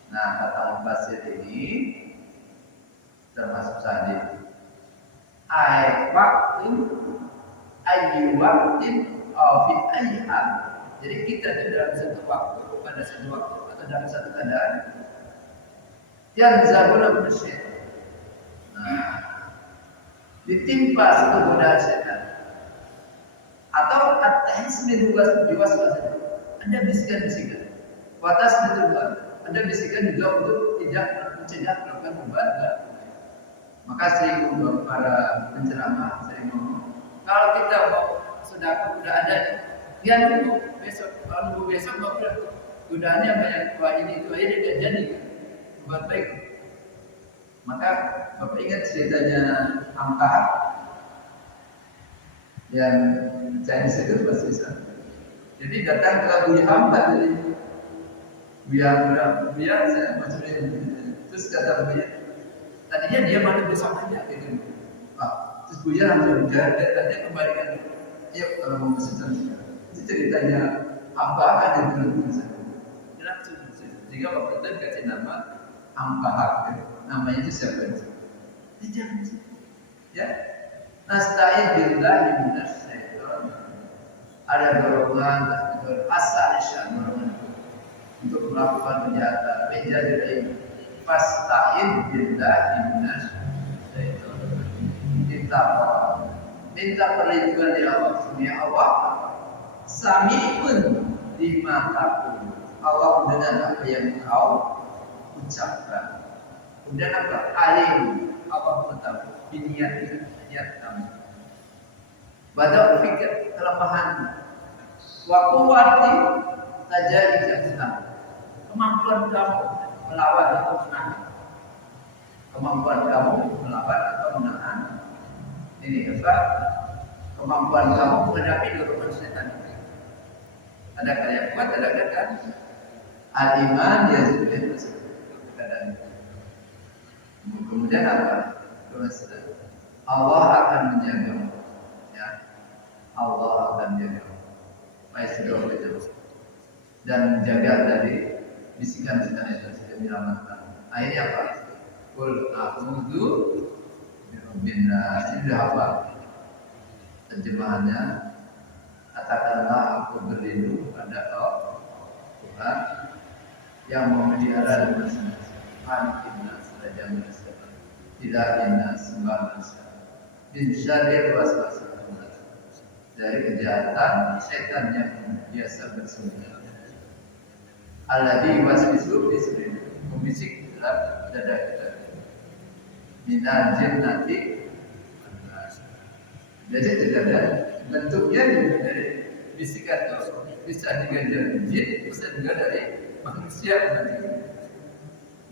Nah, kata mufassir ini termasuk tadi ai waktu ayu waktin fi ayhan. Jadi kita dalam satu waktu, pada satu waktu atau dalam satu keadaan yang zabuna bersyaitan. Nah, ditimpa satu godaan setan atau at-tahsin biwaswasah. Anda bisikan-bisikan. Watas betul. Anda bisikan juga untuk tidak mencegah melakukan ibadah. Maka sering para penceramah sering ngomong, kalau kita mau sudah ada, dia nunggu besok, kalau nunggu besok baru godaannya banyak, wah ini itu akhirnya tidak jadi kan, buat baik. Maka Bapak ingat ceritanya Amkar yang Chinese itu pasti bisa. Jadi datang ke Buya Hamka, jadi Buya saya macam ini, terus kata Buya, tadinya dia malu besok aja gitu. Terus Buya langsung dia kembalikan. Yuk kalau mau pesan sekarang. Itu ceritanya apa aja dulu pesan. Langsung jika waktu itu kasih nama Ampahak, namanya itu siapa? Jangan sih. Ya. Nasta'in billahi minasyaitonir. Ada dorongan asal syaitan untuk melakukan kejahatan. Menjadi fasta'in billahi minasyaitonir. Minta perlindungan dari Allah. Sesungguhnya Allah Sami'un lima taqul. Allah mendengar apa yang kau ucapkan. Kemudian apa? Alim. Allah mengetahui niat kamu. Badak fikir kelemahan. Wa quwwati tajahidna. Kemampuan kamu melawan atau menahan. Kemampuan kamu melawan atau menahan. Ini apa? Kemampuan kamu menghadapi dorongan setan. Ada kaya kuat, ada kan? Al-iman yazidul keadaan. Kemudian apa? Allah akan menjaga. Ya. Allah akan menjaga. Maestro itu. Dan menjaga dari bisikan-bisikan itu sudah diselamatkan. Akhirnya apa? Qul a'udzu birabbin nas. Ini sudah apa? Terjemahannya, katakanlah aku berlindung pada Allah Tuhan yang memelihara dan masing-masing. Malikin nas, Raja Manusia, Ilahin nas, Sembah Manusia, min syarril waswasil khannas, dari kejahatan setan yang biasa bersembunyi. Alladzi yuwaswisu fi sudur, membisik dalam dada kita. Minal jinnati. Jadi tidak ada bentuknya dari bisikan itu bisa juga dari jin, bisa juga dari manusia.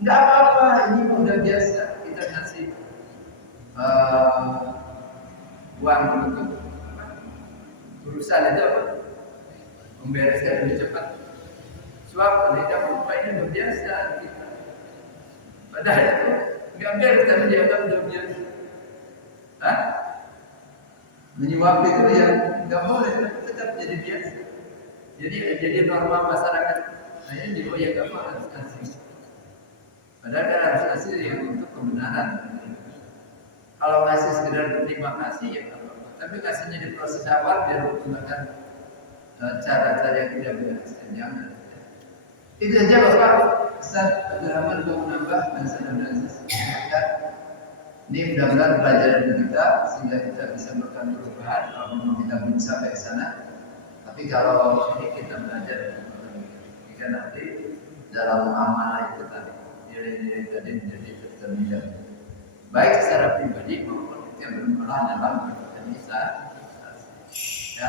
Tidak apa-apa, ini udah biasa kita ngasih uang untuk urusan itu apa? Membereskan lebih cepat. Suap tidak apa ini udah biasa kita. Padahal itu nggak beres tapi dianggap udah biasa. Hah? Menyuap itu ya nggak boleh, tetap jadi biasa. Jadi norma masyarakat. Nah ini juga yang nggak mau harus kasih. Padahal kan harus kasih yang untuk kebenaran. Kalau ngasih sekedar berterima kasih ya nggak apa-apa. Tapi kasihnya di proses awal biar menggunakan cara-cara yang tidak benar. Jangan. Itu saja Bapak. Ustaz Abdul Rahman untuk menambah dan Ini mudah-mudahan pelajaran kita sehingga kita bisa melakukan perubahan. Kalau memang kita belum sampai ke sana, tapi kalau ini kita belajar, jika nanti dalam amanah itu tadi nilai-nilai tadi menjadi tercermin, baik secara pribadi maupun yang bermalah dalam organisasi. Ya,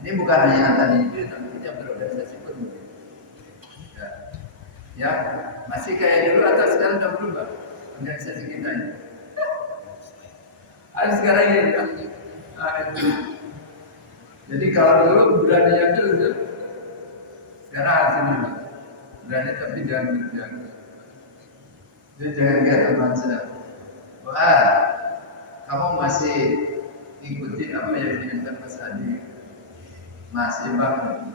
ini bukan hanya tadi itu, tapi kita berorganisasi pun. Ya, masih kayak dulu atau sekarang sudah berubah organisasi kita ini? Sekarang ini kan. Jadi kalau dulu berani yang dulu, sekarang hasilnya berani tapi jangan berjuang. Jadi jangan kata teman saya, wah kamu masih ikuti apa yang diminta Mas Adi, masih banget.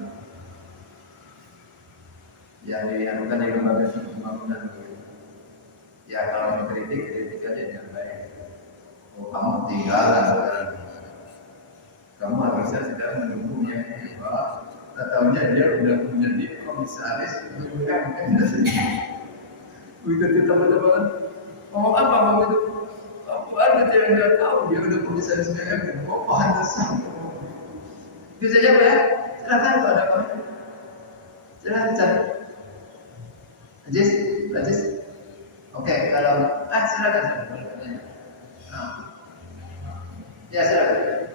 Yang dilakukan di lembaga pembangunan. Ya kalau kritik aja yang baik. Oh, kamu tinggalan sekarang. Kamu harusnya sedang mendukung yang ini. Tahunya dia udah menjadi komisaris untuk UMKM. Begitu teman-teman ngomong apa mau itu? Aku ada yang nggak tahu dia udah komisaris UMKM. Oh, pantesan. Itu saja Pak ya. Silakan kalau ada apa. Silakan. Ajis. Oke, kalau silakan. Ya, silakan.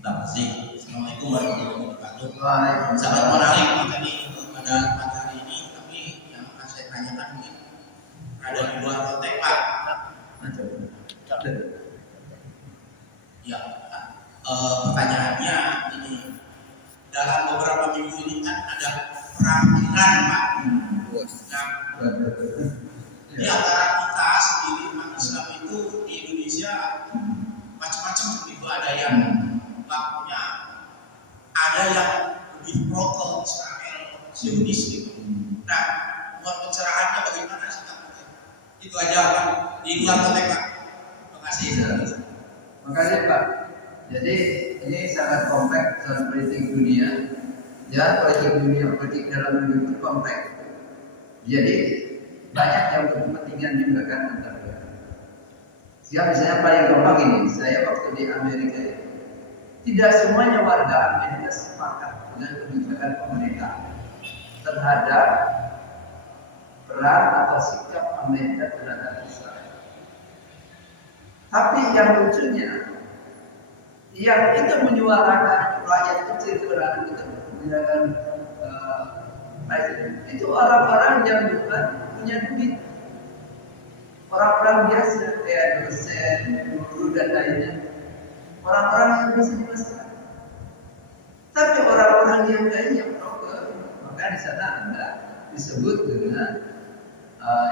Terima kasih. Assalamualaikum warahmatullahi wabarakatuh. Waalaikumsalam. Sangat menarik materi pada hari ini, tapi yang akan saya tanyakan mungkin ada di luar konteks Pak. Ya, pertanyaannya ini, dalam beberapa minggu ini kan ada perang Iran Pak. Nah, di antara kita sendiri umat Islam itu di Indonesia macam-macam itu, ada yang punya, ada yang lebih pro ke Israel, Zionis gitu. Nah, buat pencerahannya bagaimana sih Pak? Itu aja Pak, di luar konteks Pak. Terima kasih. Terima kasih Pak. Jadi ini sangat kompleks dalam politik dunia. Ya, politik dalam dunia itu kompleks. Jadi banyak yang berkepentingan juga kan antara. Siapa misalnya paling gampang ini, saya waktu di Amerika tidak semuanya warga Amerika sepakat dengan kebijakan pemerintah terhadap peran atau sikap Amerika terhadap Israel. Tapi yang lucunya, yang itu menyuarakan rakyat kecil terhadap itu kebijakan itu orang-orang yang bukan punya duit, orang-orang biasa kayak dosen, guru dan lainnya, orang-orang yang bisa dimasak. Tapi orang-orang yang lainnya proper, maka di sana ada disebut dengan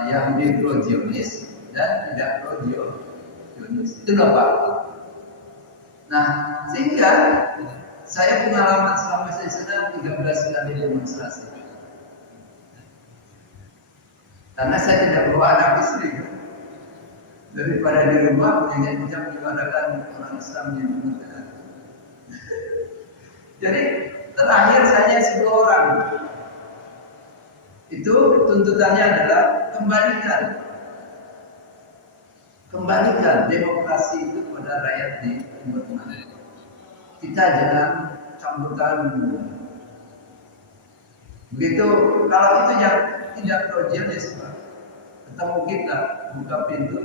Yahudi pro-Zionis dan tidak pro-Zionis. Itu Pak. Nah, sehingga saya pengalaman selama saya di sana 13 kali demonstrasi. Karena saya tidak bawa anak istri, daripada di rumah punya jam menyuarakan orang Islam yang benar. Jadi terakhir saya 10 orang. Itu tuntutannya adalah kembalikan demokrasi itu pada rakyat di Timur Tengah. Kita jangan campurkan. Begitu kalau itu yang tidak pro-Zionis, ketemu kita buka pintu.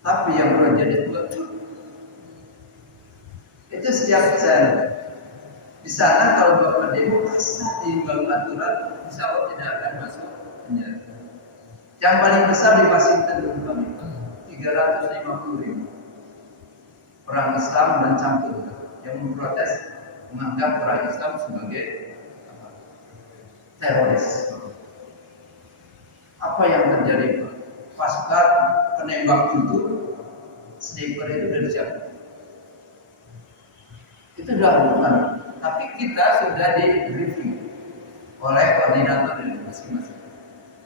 Tapi yang pro-Zionis itu setiap saya di sana kalau bapak demo asal diimbang aturan, insya Allah tidak akan masuk penjara. Yang paling besar di Washington dulu kami 350.000 orang Islam dan campur yang memprotes, menganggap orang Islam sebagai teroris. Apa yang terjadi? Pasukan penembak itu, sniper itu sudah disiapkan. Itu sudah bukan. Tapi kita sudah di briefing oleh koordinator dari masing-masing.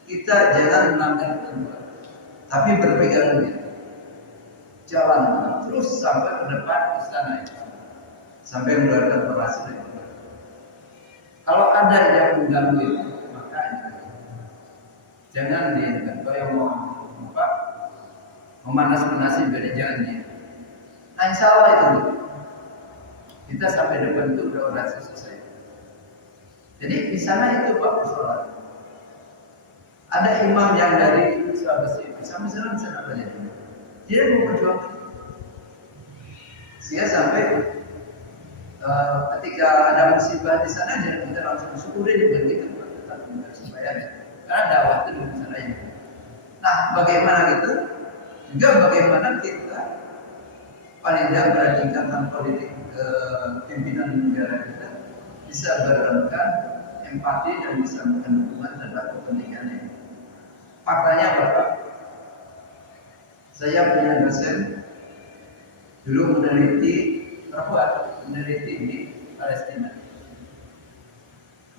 Kita jangan melanggar ketentuan, tapi berpegang jalan terus sampai ke depan istana itu. sampai mengeluarkan orasi dari keluarga. Kalau ada yang mengganggu itu, maka jangan diingat. Kalau yang mau memanas-manasi dari jangan dia. Nah, insya Allah itu kita sampai depan itu udah orasi selesai. Jadi di sana itu Pak persoalan. Ada imam yang dari Sulawesi, sama sana apa jadi? Dia mau berjuang. Sehingga sampai ketika ada musibah di sana, jadi kita langsung syukuri juga gitu, tetap supaya karena dakwah itu di sana ini. Nah, bagaimana gitu? Juga bagaimana kita paling tidak pada tingkatan politik pimpinan negara kita bisa berangkat empati dan bisa memberikan dukungan terhadap kepentingan ini. Faktanya Bapak, saya punya dosen dulu meneliti di Palestina.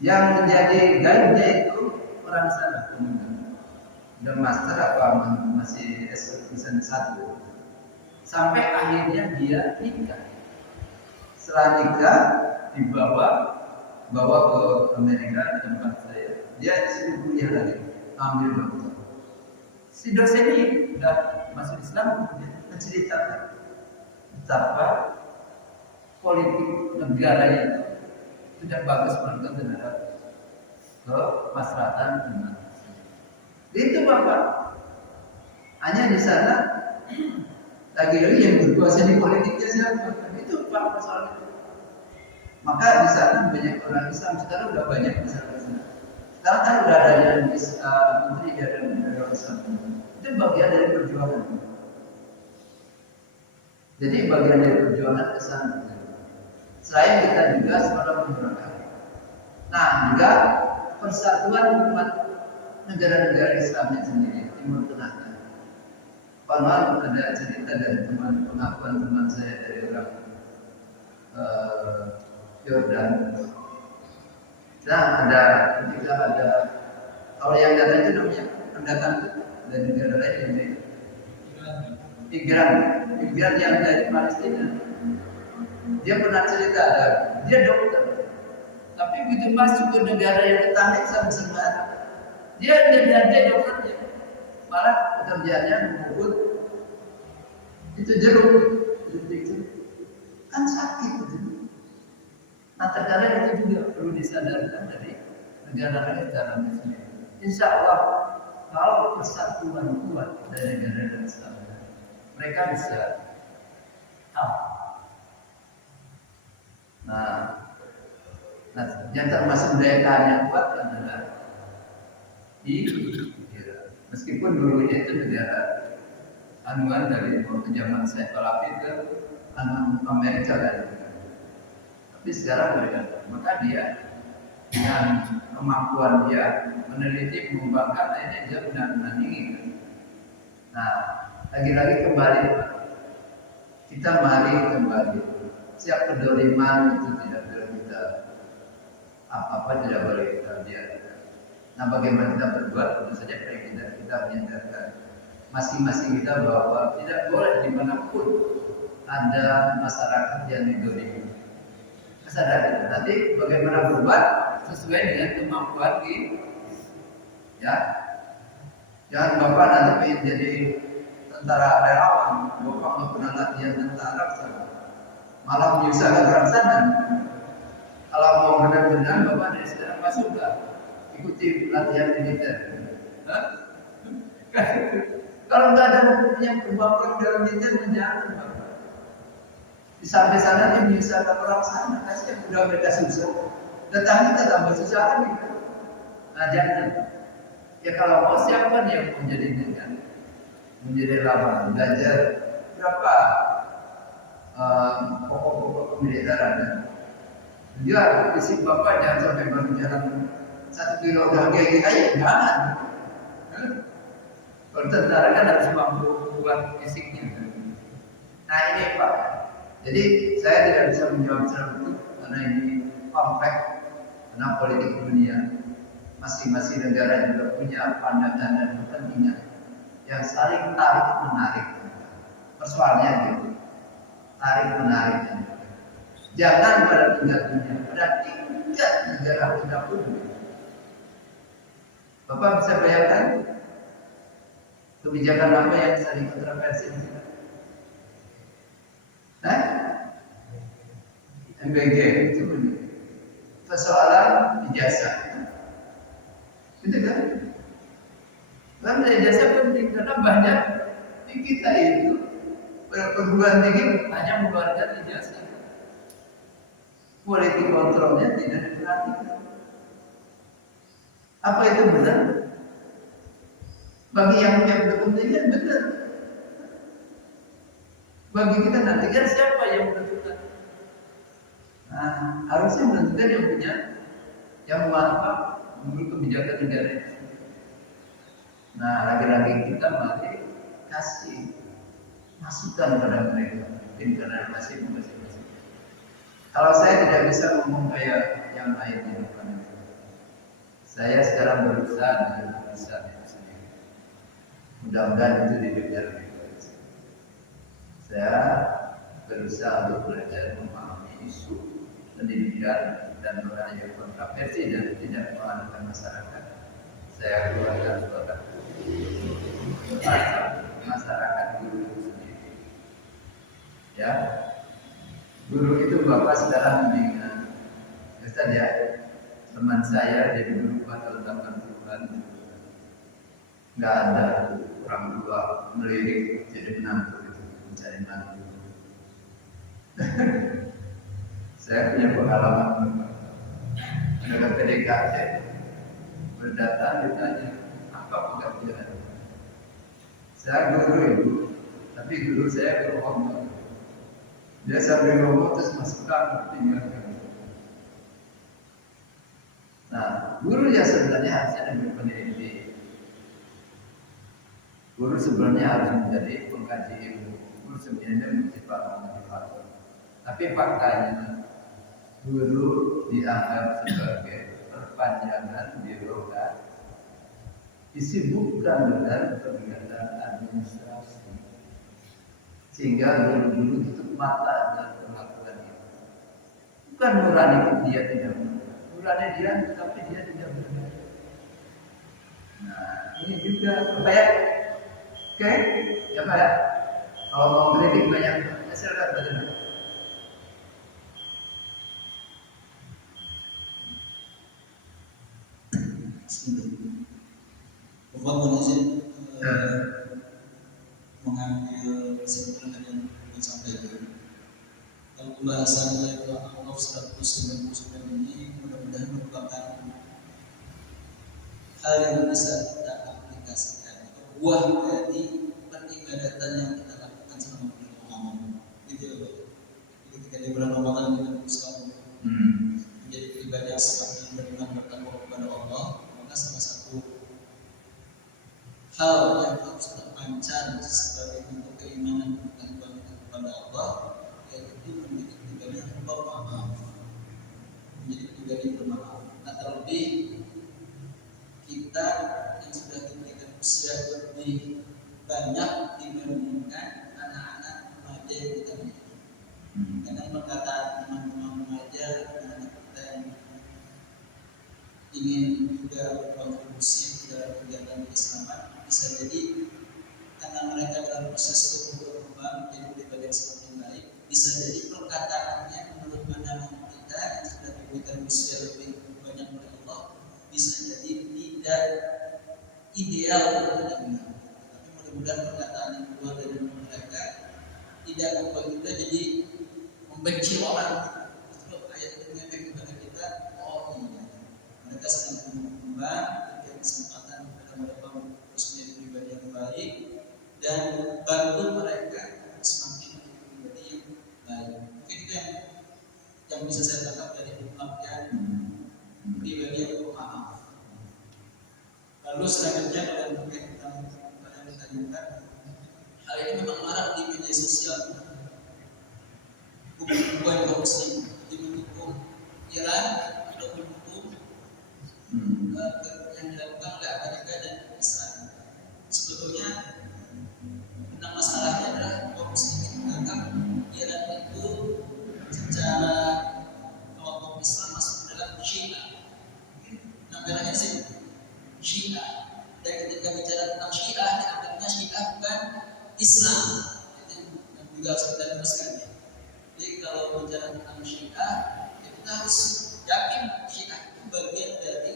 Yang menjadi guide-nya itu orang sana, udah master apa masih S1. Sampai akhirnya dia nikah. Setelah nikah dibawa ke Amerika tempat saya. Dia disuruh kuliah lagi, ambil dokter. Si dosen ini udah masuk Islam, dia menceritakan betapa politik negara itu tidak bagus menurut terhadap kemaslahatan umat. Itu Bapak. Hanya di sana lagi-lagi yang berkuasa di politiknya siapa? Itu Pak masalah itu. Maka di sana banyak orang Islam, sekarang udah banyak di sana. Sekarang kan udah ada yang menteri dari negara Islam. Itu bagian dari perjuangan. Jadi bagian dari perjuangan ke sana. Selain kita juga selalu menggunakan. Nah, juga persatuan umat negara-negara Islam sendiri Timur Tengah. Pernah ada cerita dari pengakuan teman saya dari orang Yordan. Nah, ketika ada kalau yang datang itu namanya pendatang dari negara lain ini migran yang dari Palestina. Dia pernah cerita dia dokter, tapi begitu masuk ke negara yang tetangga sama dia dokternya, malah pekerjaannya mengukur itu jeruk kan sakit itu. Nah, terkadang itu juga perlu disadarkan dari negara-negara Islam. Insya Allah kalau persatuan kuat dari negara Islam, mereka bisa Nah, yang termasuk daya tahan yang kuat adalah di meskipun dulunya itu negara anuan dari zaman saya Palapi ke Amerika kan. Tapi sekarang berbeda. Maka dia dengan kemampuan dia meneliti, mengembangkan, akhirnya dia benar-benar ingin. Nah, lagi-lagi kembali kita mari kembali. Siap kedoliman itu tidak boleh kita apa-apa tidak boleh kita biarkan. Nah, bagaimana kita berbuat? Tentu saja kita menyadarkan masing-masing kita bahwa tidak boleh dimanapun ada masyarakat yang didolimi. Kesadaran. Nanti bagaimana berbuat sesuai dengan kemampuan kita. Ya, jangan Bapak nanti pengen jadi tentara relawan, Bapak nggak pernah latihan tentara, malah menyusahkan orang sana. Kalau mau benar-benar Bapak dari sekarang masuk ikuti latihan militer. Kalau nggak ada yang kemampuan dalam militer, jangan. Di sampai sana dia menyusahkan orang sana, kasih udah mereka susah. Datang kita tambah susah lagi. Nah, jangan. Ya kalau mau siapa yang menjadi lawan, belajar berapa pokok-pokok kemiliteran. Dia fisik Bapak jangan sampai berjalan 1 kilo udah kayak aja, jangan. Kalau tentara kan harus mampu buat fisiknya. Nah ini Pak. Jadi saya tidak bisa menjawab secara utuh karena ini kompleks, karena politik dunia masing-masing negara juga punya pandangan dan kepentingan yang saling tarik menarik. Persoalannya gitu, tarik menarik. Jangan pada tingkat dunia, pada tingkat negara kita pun. Bapak bisa bayangkan kebijakan apa yang saling kontroversi di sana? MBG itu persoalan ijazah, gitu kan? Karena ijazah penting karena banyak di kita itu perguruan tinggi hanya mengeluarkan ijazah, quality kontrolnya tidak diperhatikan. Apa itu benar? Bagi yang punya kepentingan benar. Bagi kita nanti kan siapa yang menentukan? Nah, harusnya menentukan yang punya, yang menurut kebijakan negara itu. Nah, lagi-lagi kita mari kasih masukan pada mereka, mungkin karena masih. Kalau saya tidak bisa ngomong kayak yang lain di depan itu, saya sekarang berusaha dengan bisa itu sendiri. Mudah-mudahan itu didengar. Saya berusaha untuk belajar memahami isu pendidikan dan mengenai kontroversi dan tidak mengadukan masyarakat. Saya keluarkan suara masyarakat guru itu sendiri. Ya, guru itu bapak sekarang dengan Ustaz ya, teman saya jadi guru pada tahun 80-an, nggak ada orang tua melirik jadi menantu itu, mencari menantu. Saya punya pengalaman dengan PDKT berdatang ditanya apa pekerjaan. Saya guru ibu, tapi guru saya berbohong. Dia sambil ngomong terus masuk kamar tinggalkan. Nah, guru yang sebenarnya harusnya lebih pendidik. Guru sebenarnya harus menjadi pengkaji ilmu. Guru sebenarnya menciptakan motivator. Tapi faktanya guru dianggap sebagai perpanjangan birokrat, disibukkan dengan kegiatan administrasi, sehingga guru-guru tutup mata dan perlakuan itu. Bukan nurani dia tidak benar, nurani dia tapi dia tidak benar. Nah, ini juga ya? Oke, ya Pak ya. Kalau mau kritik banyak, silakan bagaimana? Bapak mohon izin mengambil kesimpulan yang disampaikan. Kalau pembahasan dari Al-An'am 199 ini mudah-mudahan merupakan hal yang bisa kita aplikasikan. Buah dari peribadatan yang kita lakukan selama bulan Ramadan. Gitu ya Pak. Jadi ketika di bulan Ramadan kita berusaha menjadi ibadah yang semakin beriman bertakwa kepada Allah, maka salah satu hal yang harus terpancar sebagai bentuk keimanan dan ketakwaan kepada Allah, yaitu menjadi pribadi yang bermaaf, menjadi pribadi bermaaf. Nah, terlebih kita yang sudah diberikan usia lebih banyak dibandingkan anak-anak remaja yang kita miliki. Karena perkataan teman-teman remaja, anak kita yang ingin juga berkontribusi dalam kegiatan keislaman, bisa jadi karena mereka dalam proses tumbuh berkembang menjadi pribadi yang semakin baik, bisa jadi perkataannya menurut pandangan kita yang sudah diberikan usia lebih banyak oleh Allah, bisa jadi tidak ideal atau tidak benar. Tapi mudah-mudahan perkataan yang keluar dari mereka tidak membuat kita jadi membenci orang. Justru ayat itu mengatakan kepada kita, oh iya, mereka sedang berkembang, diberi kesempatan kepada mereka terus menjadi pribadi yang baik dan bantu mereka semakin menjadi pribadi yang baik. Mungkin itu yang bisa saya tangkap dari pengertian pribadi yang bermaaf. Lalu selanjutnya pada mungkin tentang yang ditanyakan, hal ini memang marak di media sosial. Hukum yang kaum muslim di mendukung Iran atau mendukung yang dilakukan oleh Amerika dan Israel. Sebetulnya tentang masalahnya adalah kaum muslimin menganggap Iran itu secara merahnya sih Syiah. Dan ketika bicara tentang Syiah, dianggapnya Syiah bukan Islam. Itu yang juga harus kita luruskan ya. Jadi kalau bicara tentang Syiah, ya kita harus yakin Syiah itu bagian dari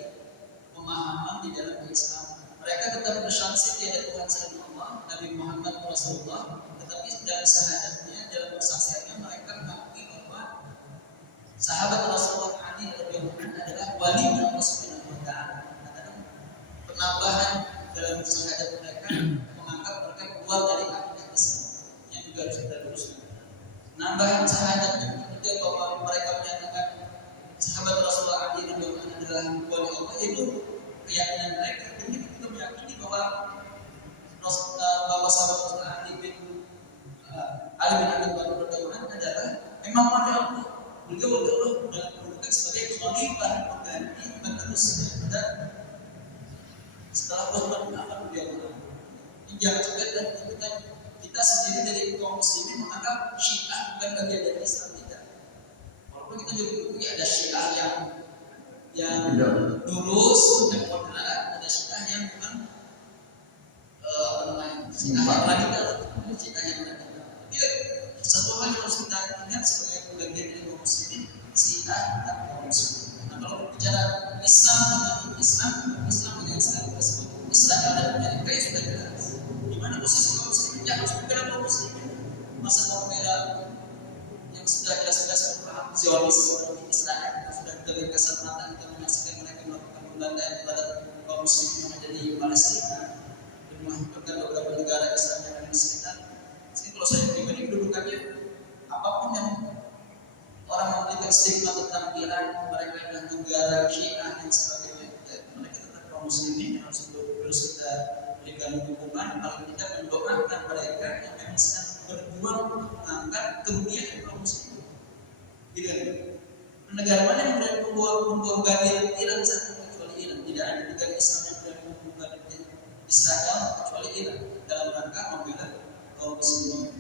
pemahaman di dalam Islam. Mereka tetap bersaksi tiada Tuhan selain Allah, Nabi Muhammad Rasulullah, tetapi dalam syahadatnya, dalam persaksiannya mereka mengakui bahwa sahabat Rasulullah Ali radhiyallahu anhu adalah wali Allah Subhanahu wa taala. Penambahan dalam syahadat mereka menganggap mereka keluar dari akidah Islam yang juga harus kita luruskan. Penambahan syahadatnya ketika bahwa mereka menyatakan sahabat Rasulullah Ali radhiyallahu anhu adalah wali Allah, itu keyakinan mereka. Dan kita juga meyakini bahwa sahabat Rasulullah Ali bin Abi Thalib radhiyallahu anhu adalah memang wali Allah. Beliau adalah dalam kedudukan sebagai khalifah pengganti penerus daripada setelah Utsman bin Affan radhiyallahu anhu. Jangan sampai dan kita sendiri dari kaum muslimin menganggap Syiah bukan bagian dari Islam tidak. Walaupun kita juga mengakui ada Syiah yang lurus dan moderat, ada Syiah yang bukan Syiah yang radikal, Syiah yang radikal. Jadi satu hal yang harus kita ingat sebagai bagian dari kaum muslimin, Syiah dan kaum muslimin. Nah kalau bicara Islam dengan Islam dengan sekarang kita sebut Israel dan Amerika ya sudah jelas. Di mana posisi kaum muslimin yang harus membela kaum muslimin, masa membela yang sudah jelas-jelas berpaham Zionis di Israel, sudah kita berkasat mata kita menyaksikan mereka melakukan pembantaian terhadap kaum muslimin yang ada di Palestina dan menghancurkan beberapa negara Islam yang ada di sekitar. Jadi kalau saya pribadi kedudukannya apapun yang orang memberikan stigma tentang Iran, mereka adalah negara Syiah dan sebagainya, mereka tetap kaum muslimin yang harus kita berikan hukuman, paling tidak mendoakan mereka yang memang sedang berjuang untuk mengangkat kemuliaan kaum muslimin. Gitu kan? Negara mana yang berani membawa gadir Iran saat kecuali Iran? Tidak ada negara Islam yang berani membawa gadir Israel kecuali Iran dalam rangka membela kaum muslimin.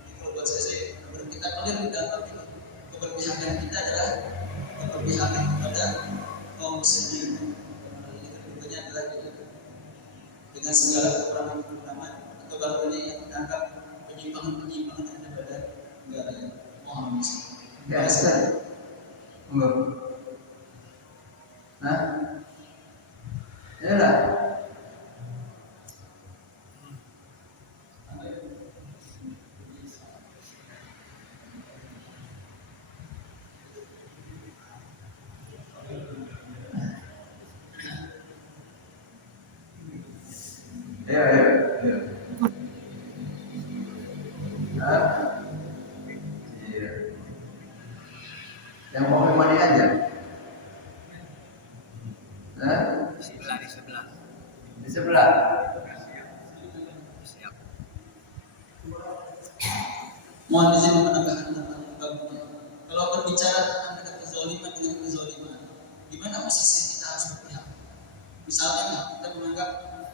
Jadi kalau buat saya kita clear di dalam ini. Keberpihakan kita adalah keberpihakan kepada kaum muslimin. Ini kedudukannya adalah dengan segala kekurangan-kekurangan atau bahkan yang ditangkap penyimpangan-penyimpangan yang ada pada negara ini. Mohon maaf. Ya, Ustaz. Enggak. Hah? Ya lah. Ya. Hah? Iya. Yang mau mandi aja. Hah? Di sebelah. Di sebelah. Siap. Mohon izin menambahkan tentang babnya. Kalau berbicara tentang kezaliman dengan kezaliman, di mana posisi kita harus berpihak? Misalnya kita menganggap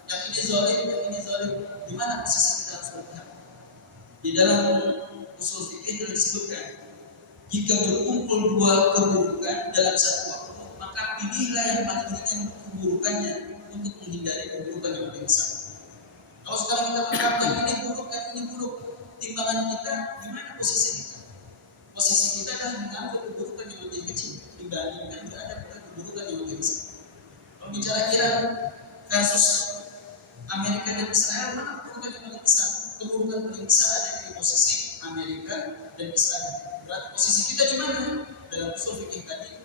yang ini zalim, di mana posisi kita harus berpihak? Di dalam usul fikih telah disebutkan, jika berkumpul dua keburukan dalam satu waktu, maka pilihlah yang paling ringan keburukannya untuk menghindari keburukan yang lebih besar. Kalau sekarang kita menganggap ini buruk, timbangan kita di mana posisi kita? Posisi kita adalah mengambil keburukan yang lebih kecil dibandingkan berada pada keburukan yang lebih besar. Kalau bicara Iran versus Amerika dan Israel, mana keburukan yang paling besar? Keburukan paling besar ada di posisi Amerika dan Israel. Berarti posisi kita di mana? Dalam usul fikih tadi,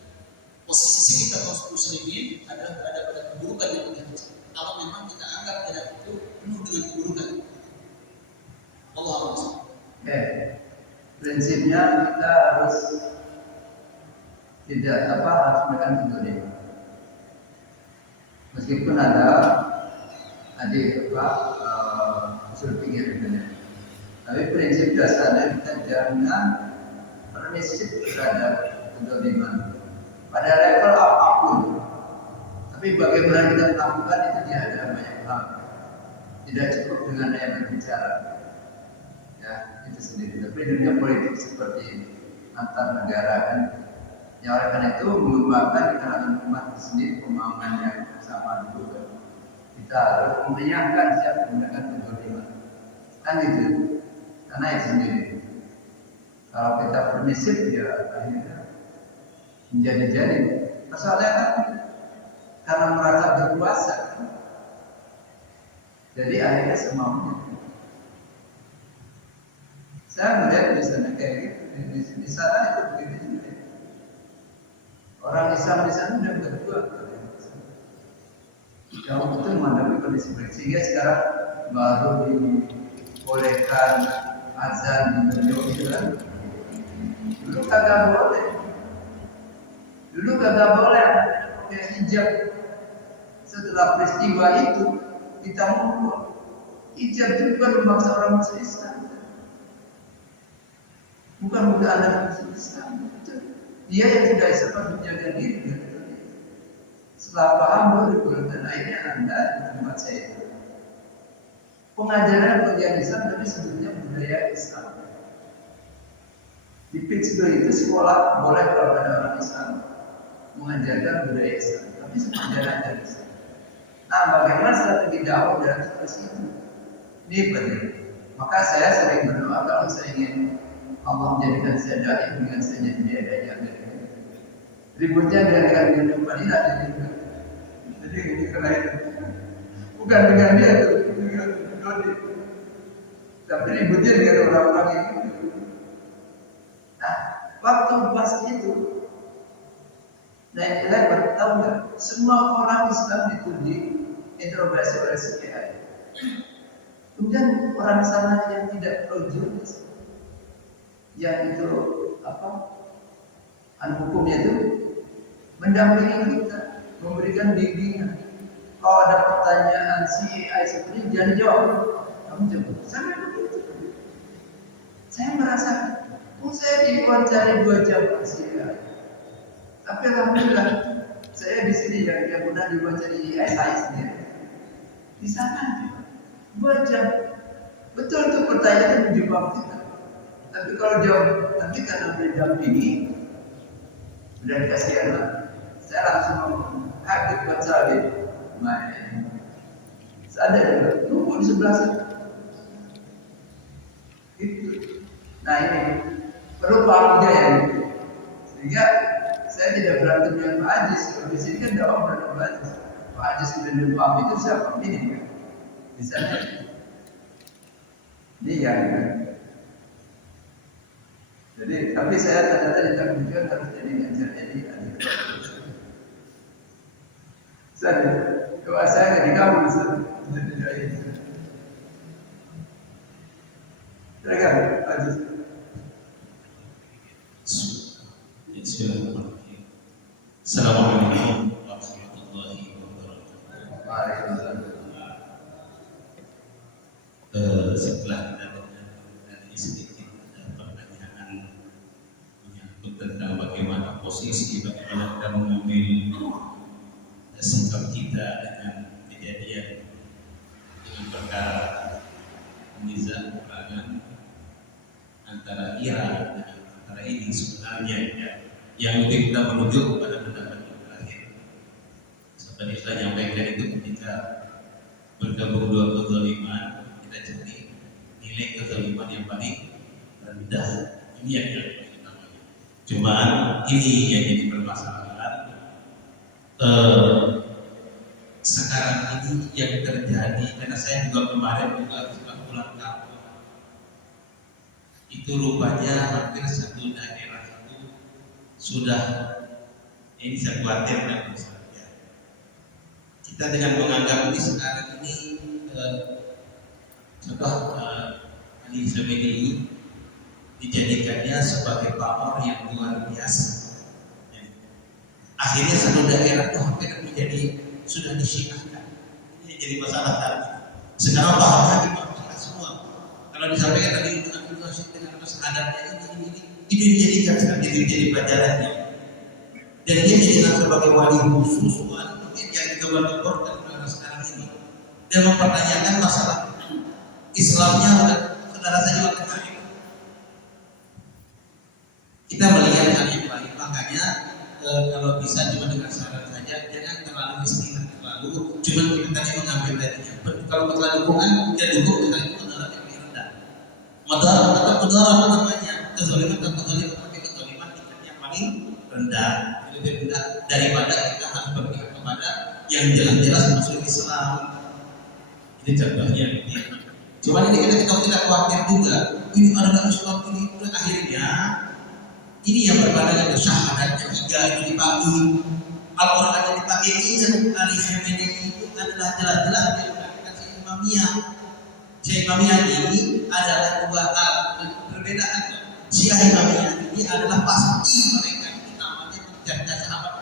posisi kita kaum muslimin adalah berada pada keburukan yang lebih besar. Kalau memang kita anggap tidak itu penuh dengan keburukan. Allah Allah. Prinsipnya kita harus harus menekan itu. Meskipun ada usul pikir sebenarnya. Tapi prinsip dasarnya kita jangan permisif terhadap kezaliman pada level apapun. Tapi bagaimana kita melakukan itu dia ada banyak hal. Tidak cukup dengan hanya berbicara. Ya, itu sendiri. Tapi dunia politik seperti ini, antar negara kan Ya oleh karena itu mengembangkan di kalangan umat sendiri pemahaman yang sama juga. Kita harus menyayangkan siapa menggunakan kezaliman. Kan gitu. Karena itu sendiri. Kalau kita permisif ya akhirnya menjadi-jadi. Masalahnya kan karena merasa berkuasa. Jadi akhirnya semaunya. Saya melihat di sana kayak gitu. Di sana itu begitu juga. Orang Islam di sana sudah berjuang. Yang betul menghadapi kondisi mereka. Sehingga sekarang baru dibolehkan azan di itu kan. Dulu kagak boleh. Dulu kagak boleh pakai hijab. Setelah peristiwa itu kita mengukur hijab itu bukan memaksa orang masuk Islam. Bukan Anda masuk Islam. Dia yang sudah Islam menjaga diri. Setelah paham baru dan akhirnya Anda di tempat saya. Pengajaran bagian Islam tapi sebetulnya budaya Islam. Di Pittsburgh itu sekolah boleh kalau ada orang Islam mengajarkan budaya Islam, tapi sebenarnya dari Islam. Nah, bagaimana strategi dakwah dalam situasi itu? Ini penting. Maka saya sering berdoa kalau saya ingin Allah menjadikan saya dai dengan saya jadi dai Amerika. Ributnya dengan Madinah jadi ini karena itu. Bukan dengan dia tuh, dengan Dodi. Tapi ributnya dengan orang-orang itu. Nah, waktu pas itu, dan kita tahu nggak? Semua orang Islam itu diinterogasi oleh CIA. Kemudian orang sana yang tidak pro jurnalis, yang itu hukumnya itu mendampingi kita, memberikan bimbingan. Kalau ada pertanyaan CIA seperti ini, jangan jawab. Kamu jawab. Sampai begitu. Saya merasa, saya diwawancara 2 jam CIA. Tapi alhamdulillah, saya di sini yang pernah diwawancara CIA saya sendiri. Di sana 2 jam. Betul tuh pertanyaan menjawab kita. Tapi kalau jawab, tapi karena berdampingi, sudah dikasih anak, saya langsung ngomong, Habib Batsali, sadar juga, tunggu di sebelah sana. Itu. Nah ini perlu paham ya, sehingga saya tidak berantem dengan Pak Ajis. Kalau di sini kan dakwah berantem Pak Ajis. Pak Ajis sudah paham itu siapa ini kan? Di sana. Ini yang kan. Jadi, tapi saya ternyata di Tanjung harus jadi ngajarnya di Adikro. Kalau saya nggak dikabul, jadi dai. Silakan, Ajis. Assalamualaikum warahmatullahi wabarakatuh. Waalaikumsalam. Setelah kita dari sedikit pertanyaan menyangkut tentang bagaimana posisi, bagaimana kita mengambil sikap kita dengan kejadian dengan perkara nizam peperangan antara Iran dan antara ini sebenarnya yang mungkin kita menuju kepada pendapat yang terakhir. Seperti saya nyampaikan itu ketika bergabung 2 kezaliman, kita cari nilai kezaliman yang paling rendah. Ini yang namanya. Cuman ini yang jadi permasalahan. Sekarang ini yang terjadi, karena saya juga kemarin juga pulang kampung, itu rupanya hampir satu daerah itu sudah, ini saya khawatir dan misalnya kita dengan menganggap ini sekarang ini contoh Ali Sabeni dijadikannya sebagai pamor yang luar biasa. Akhirnya satu daerah itu hampir menjadi sudah disyiahkan. Ini jadi masalah tadi. Sekarang paham dimaksudkan semua. Kalau disampaikan tadi dengan kesadarannya ini dijadikan sebagai jadi pelajarannya. Dan dia dijadikan sebagai wali khusus yang digembar-gemborkan pada sekarang ini. Dan mempertanyakan masalah Islamnya saudara saya juga kena. Kita melihat hal yang lain, makanya kalau bisa cuma dengan saran saja, jangan terlalu istilah terlalu. Cuma kita tadi mengambil tadinya. Kalau masalah dukungan, dia dukung misalnya mudarat yang lebih rendah. Mudarat atau mudarat namanya kezaliman dan kezaliman, tapi kezaliman tingkatnya paling rendah, lebih rendah daripada kita harus berpihak kepada yang jelas-jelas masuk Islam. Ini contohnya. Cuma ini kita khawatir juga. Ini adalah Islam ini akhirnya. Ini yang berbadan dengan syahadatnya 3 itu dibagi. Al-Quran yang dipakai ini Ali Khamenei itu adalah jelas-jelas yang mengatakan si Imamiyah. Si Imamiyah ini adalah 2 hal perbedaan. Si Imamiyah ini adalah pasti mereka itu namanya menjaga sahabat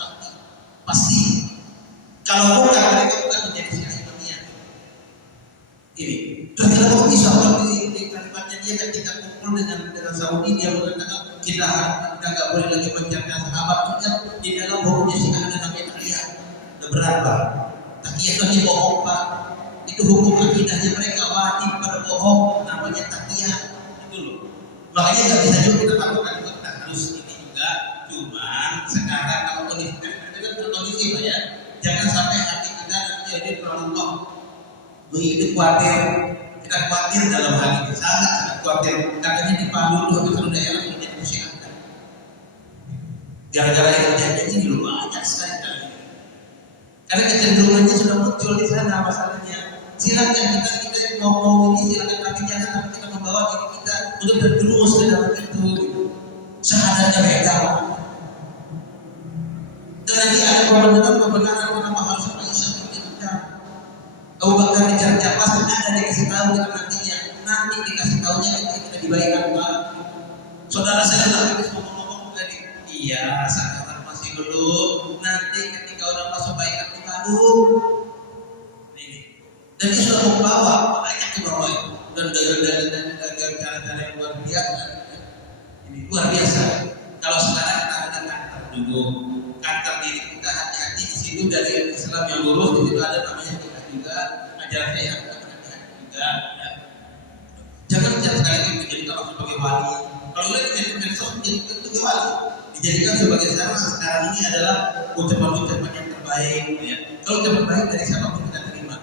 pasti. Kalau bukan mereka bukan menjadi si Imamiyah. Ini. Terus kalau bisa di kalimatnya dia ketika kumpul dengan Saudi dia mengatakan kita nggak boleh lagi menjaga sahabat kita di dalam hukumnya sih ada namanya takiyah. Udah berapa? Takiyah itu bohong Pak. Itu hukum akidahnya mereka wajib berbohong namanya takiyah. Itu loh. Makanya nggak bisa juga kita lakukan kita harus ini juga. Cuman sekarang kalau kondisi itu kan kondisi Pak ya. Jangan sampai hati kita nanti jadi terlalu loh. Begitu khawatir. Kita khawatir dalam hal ini sangat khawatir. Katanya di Palu dua satu daerah menjadi musyikan. Gara-gara yang terjadi ini banyak sekali. Karena kecenderungannya sudah muncul di sana masalahnya. Silakan kita ngomong ini silakan, tapi jangan kita membawa diri kita untuk terjerumus ke dalam itu. Syahadatnya beda. Dan nanti ada kebenaran kenapa harus Aisyah dicap. Abu Bakar dicap pasti ada dikasih tahu nantinya. Nanti dikasih tahunya kita dibaikan Pak. Saudara saya lagi ngomong tadi. Iya, sekarang masih belum. Nanti ketika udah masuk baikan di Palu, ini. Dan dia sudah membawa banyak ke bawah itu. Dan dengan cara-cara yang luar biasa. Ini luar biasa. Kalau sekarang kita ada kantor dulu, kantor diri kita hati-hati di situ dari Islam yang lurus di situ ada namanya kita juga ajaran yang hati-hati juga. Ya. Jangan sekali menjadi kalau sebagai wali. Kalau boleh menjadi wali. Dijadikan sebagai sekarang ini adalah ucapan-ucapan yang terbaik ya. Kalau ucapan baik dari siapapun kita terima.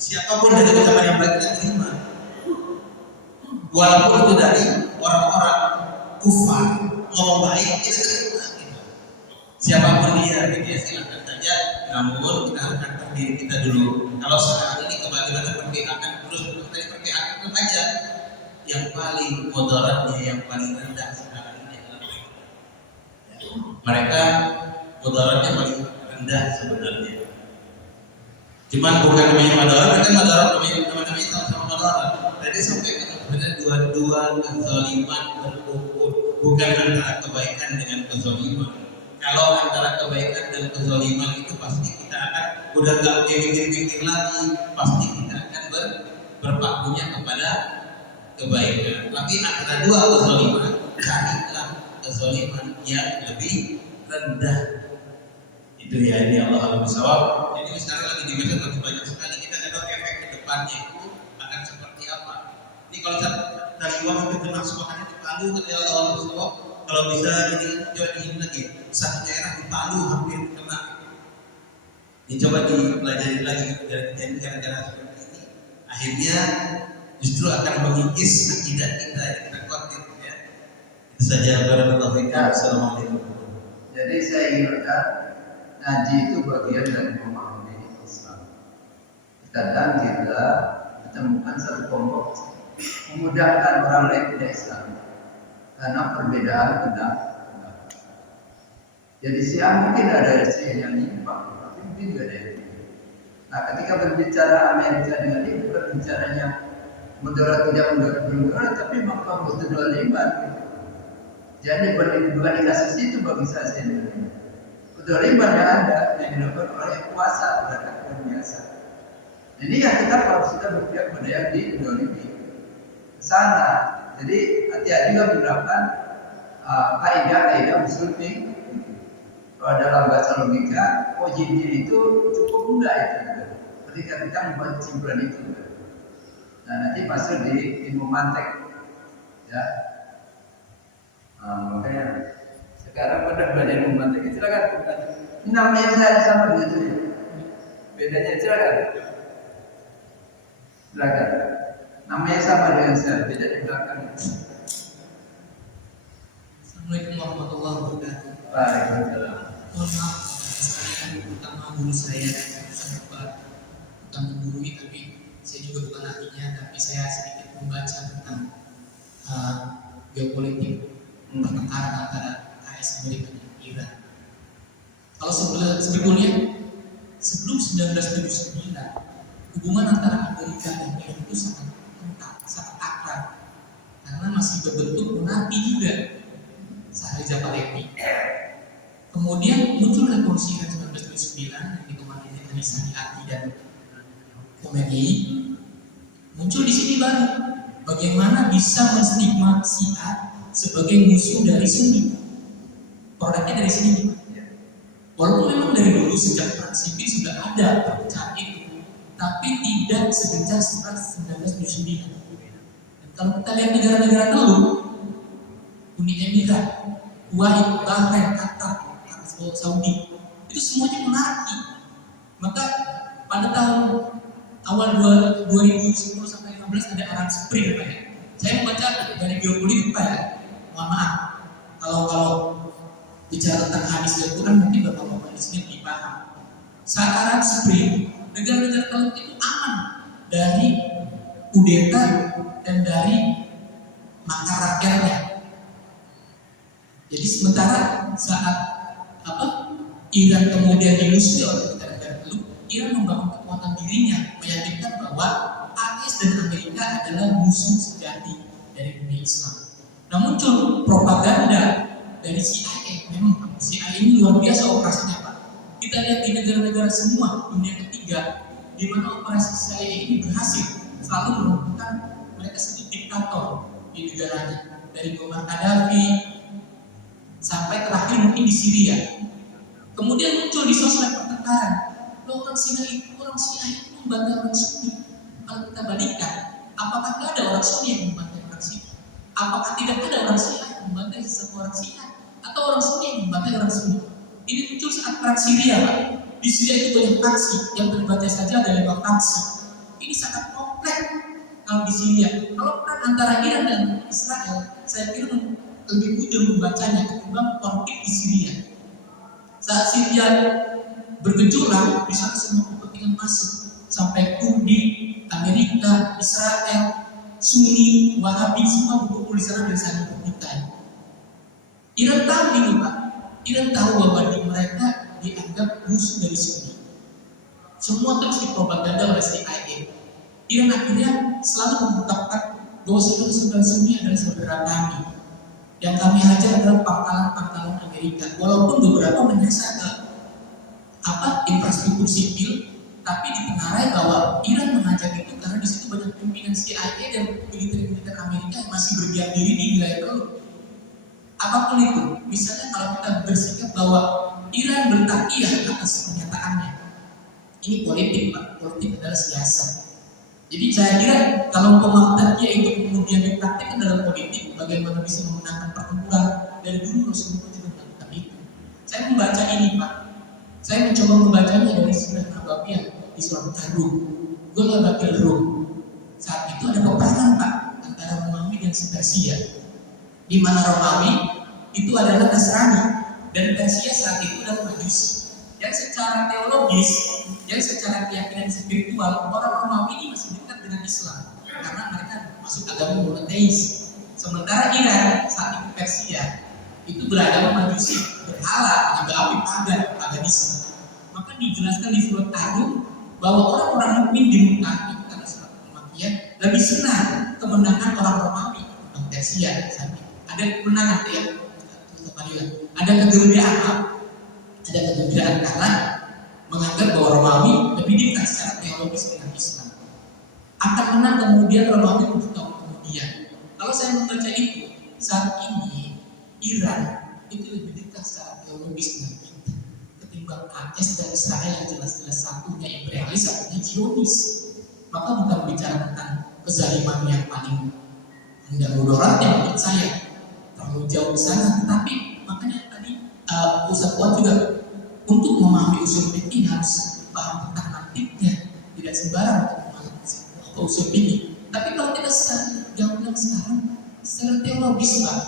Siapapun dari ucapan yang baik kita terima. Walaupun itu dari orang-orang kufar ngomong baik kita terima gitu. Siapapun dia silakan saja. Namun kita harus tentang diri kita dulu. Kalau sekarang ini kebagaimana perpihakan terus dari perpihakan itu aja. Yang paling mudaratnya yang paling rendah sekarang ini adalah mereka mudaratnya paling rendah sebenarnya. Cuman bukan namanya mudarat, mereka mudarat namanya sama-sama mudarat. Tadi sampai kepada dua kezaliman berkumpul, bukan antara kebaikan dengan kezaliman. Kalau antara kebaikan dan kezaliman itu pasti kita akan udah gak mikir-mikir lagi, pasti kita akan berpakunya kepada kebaikan. Tapi antara dua kezaliman, carilah kezaliman yang lebih rendah. Itu ya, ini Allah Alam Bisawab. Jadi sekarang lagi dibahas lebih banyak sekali. Kita nggak tahu efek ke depannya itu akan seperti apa. Ini kalau dari uang itu kena semuanya di Palu, kata Allah Alam Bisawab. Kalau bisa ini coba dihitung lagi. Satu daerah di Palu hampir kena. Ini coba dipelajari lagi dari cara-cara seperti ini. Akhirnya justru akan mengikis akidah kita yang kita khawatir ya. Itu saja. Assalamualaikum. Jadi saya ingatkan ngaji itu bagian dari memahami Islam. Kadang kita menemukan satu kelompok memudahkan orang lain tidak Islam karena perbedaan pendapat. Jadi siang mungkin ada yang nyimpang, tapi mungkin juga ada yang tidak. Nah, ketika berbicara Amerika dengan itu berbicaranya mudarat tidak mudarat, tapi maka mudarat iman. Jadi bukan di kasus itu bagi saya sendiri. Mudarat yang ada yang dilakukan oleh kuasa terhadap biasa. Jadi ya kita harus berpihak pada yang didolimi sana. Jadi hati-hati juga menerapkan kaidah usul fiqh. Kalau dalam bahasa logika, OJT itu cukup mudah itu. Ketika kita membuat kesimpulan itu. Nah nanti masuk di ilmu mantek, ya. Makanya Sekarang pada banyak yang membantai. Silakan. Namanya saya sama dengan saya. Bedanya silakan. Silakan. Namanya sama dengan saya. Beda di belakang. Assalamualaikum warahmatullahi wabarakatuh. Waalaikumsalam. Mohon maaf saya terutama guru saya sempat bukan menggurui, tapi saya juga bukan ahlinya, tapi saya sedikit membaca tentang geopolitik pertengkaran antara AS Amerika dan Iran. Kalau sebetulnya sebelum 1979 hubungan antara Amerika dan Iran itu sangat kental, sangat akrab, karena masih berbentuk monarki juga. Sahaja Pahlavi. Kemudian muncul revolusi Iran 1979 yang dikomandangi oleh Saniati dan Khomeini. Muncul di sini baru bagaimana bisa menstigma Syiah sebagai musuh dari Sunni. Produknya dari sini. Walaupun memang dari dulu sejak perang sipil sudah ada perpecahan itu, tapi tidak segencar setelah 1979. Dan kalau kita lihat negara-negara dulu, Uni Emirat, Kuwait, Bahrain, Qatar, Saudi, itu semuanya monarki. Maka pada tahun awal 2010 sampai 2015 ada Arab Spring, Pak ya. Saya membaca dari geopolitik, Pak ya. Mohon maaf, kalau bicara tentang hadis dan Quran mungkin bapak-bapak di sini lebih paham. Saat Arab Spring, negara-negara Teluk itu aman dari kudeta dan dari makar rakyatnya. Jadi sementara saat Iran kemudian dimusuhi oleh negara-negara Teluk, Iran membangun kekuatan dirinya, meyakinkan bahwa AS dan Amerika adalah musuh sejati dari dunia Islam. Nah, muncul propaganda dari CIA. Memang CIA ini luar biasa operasinya, Pak. Kita lihat di negara-negara semua dunia ketiga, di mana operasi CIA ini berhasil selalu menentukan mereka sebut diktator di negaranya, dari Muammar Gaddafi sampai terakhir mungkin di Syria. Kemudian muncul di sosmed pertengkaran. Orang Syiah itu membantai orang Sunni. Kalau kita bandingkan, apakah ada orang Sunni yang membantai orang Syiah? Apakah tidak ada orang Syiah yang membantai sesama orang Syiah? Atau orang Sunni yang membantai orang Sunni? Ini muncul saat perang Syria, Pak. Di Syria itu banyak faksi, yang terbaca saja ada 5 faksi. Ini sangat kompleks kalau di Syria. Kalau perang antara Iran dan Israel, saya kira lebih mudah membacanya ketimbang konflik di Syria. Saat Syria bergejolak, di sana semua kepentingan masuk, sampai Kurdi, Amerika, Israel, Sunni, Wahabi, semua berkumpul di sana dan saling bertikai. Iran tahu ini, Pak. Iran tahu bahwa di mereka dianggap musuh dari Sunni. Semua terus dipropaganda oleh CIA. Iran akhirnya selalu mengungkapkan bahwa saudara-saudara Sunni adalah saudara kami. Yang kami hajar adalah pangkalan-pangkalan Amerika. Walaupun beberapa menyasar ke infrastruktur sipil, tapi ditengarai bahwa Iran mengajak itu karena di situ banyak pimpinan CIA dan militer-militer Amerika yang masih berdiam diri di wilayah Teluk. Apapun itu, misalnya kalau kita bersikap bahwa Iran bertakiyah atas pernyataannya, ini politik, Pak. Politik adalah siasat. Jadi saya kira kalau pemaknanya itu kemudian dipraktikkan dalam politik, bagaimana bisa memenangkan pertempuran, dari dulu Rasulullah juga melakukan itu. Saya membaca ini, Pak. Saya mencoba membacanya dari Sunnah Nabawiyah di surat Ar-Rum. Ghalabatil Rum. Saat itu ada peperangan, Pak, antara Romawi dan Persia. Di mana Romawi itu adalah Nasrani dan Persia saat itu adalah Majusi. Yang secara teologis, yang secara keyakinan spiritual, orang Romawi ini masih dekat dengan Islam karena mereka masuk agama monoteis. Sementara Iran saat itu Persia itu beragama Majusi, berhala, menyembah api, paganisme. Maka dijelaskan di surat Ar-Rum bahwa orang-orang mukmin di Mekah itu karena surat Al-Makkiyah lebih senang kemenangan orang Romawi tentang Persia. Ada kemenangan ya, ada kegembiraan, karena menganggap bahwa Romawi lebih dekat secara teologis dengan Islam. Akan menang kemudian Romawi 7 tahun kemudian. Kalau saya membaca itu, saat ini Iran itu lebih dekat secara teologis dengan kita ketimbang AS dan Israel yang jelas-jelas satunya imperialis, satunya Zionis. Maka bukan bicara tentang kezaliman yang paling mudah mudaratnya menurut saya terlalu jauh di sana, tetapi makanya tadi Ustaz Fuad juga untuk memahami usul fikih harus paham tentang nantiknya, tidak sembarang untuk memahami usul fikih. Tapi kalau kita jawabnya sekarang secara teologis, Pak,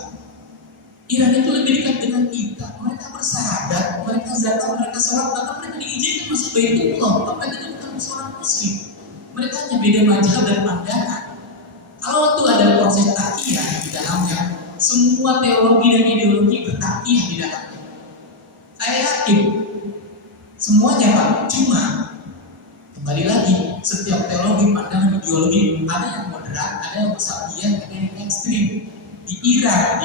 Iran itu lebih dekat dengan kita. Mereka bersyahadat, mereka zakat, mereka sholat, bahkan mereka diizinkan masuk Baitullah. Bahkan itu bukan seorang muslim. Mereka hanya beda mazhab dan pandangan. Kalau waktu ada proses takiyah di dalamnya, semua teologi dan ideologi bertakiyah di dalamnya. Saya yakin semuanya, Pak. Cuma kembali lagi, setiap teologi, pandangan, ideologi ada yang moderat, ada yang wasatiyah, ada yang ekstrim. Di Iran,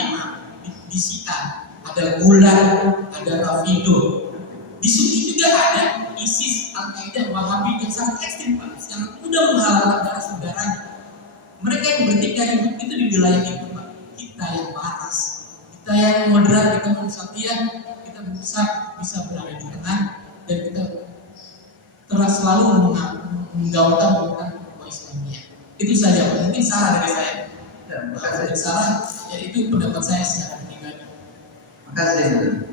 di Syiah ada Gulen, ada Rafido. Di Sunni juga ada ISIS, Al-Qaeda, Wahabi yang sangat ekstrim, Pak, yang mudah menghalalkan darah saudaranya. Mereka yang bertikai hidup itu di wilayah itu, Pak. Kita yang waras, kita yang moderat, kita wasatiyah, kita bisa berada di tengah dan kita terus selalu menggaungkan Islamnya. Itu saja, mungkin salah dari saya. Kalau salah, ya itu pendapat saya secara pribadi. Makasih.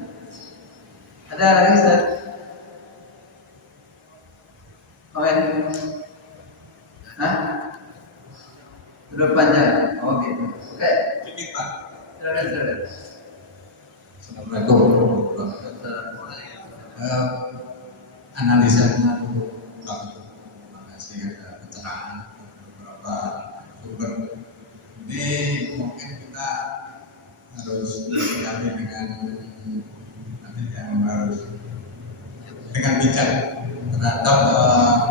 Ada lagi, Ustaz? Oke. Hah? Sudah panjang. Oh gitu. Oke. Sedikit Pak. Silakan. Assalamualaikum warahmatullahi wabarakatuh. Analisanya bagus. Terima kasih ada pencerahan beberapa sumber. Ini mungkin kita harus berhati dengan nanti yang harus dengan bijak terhadap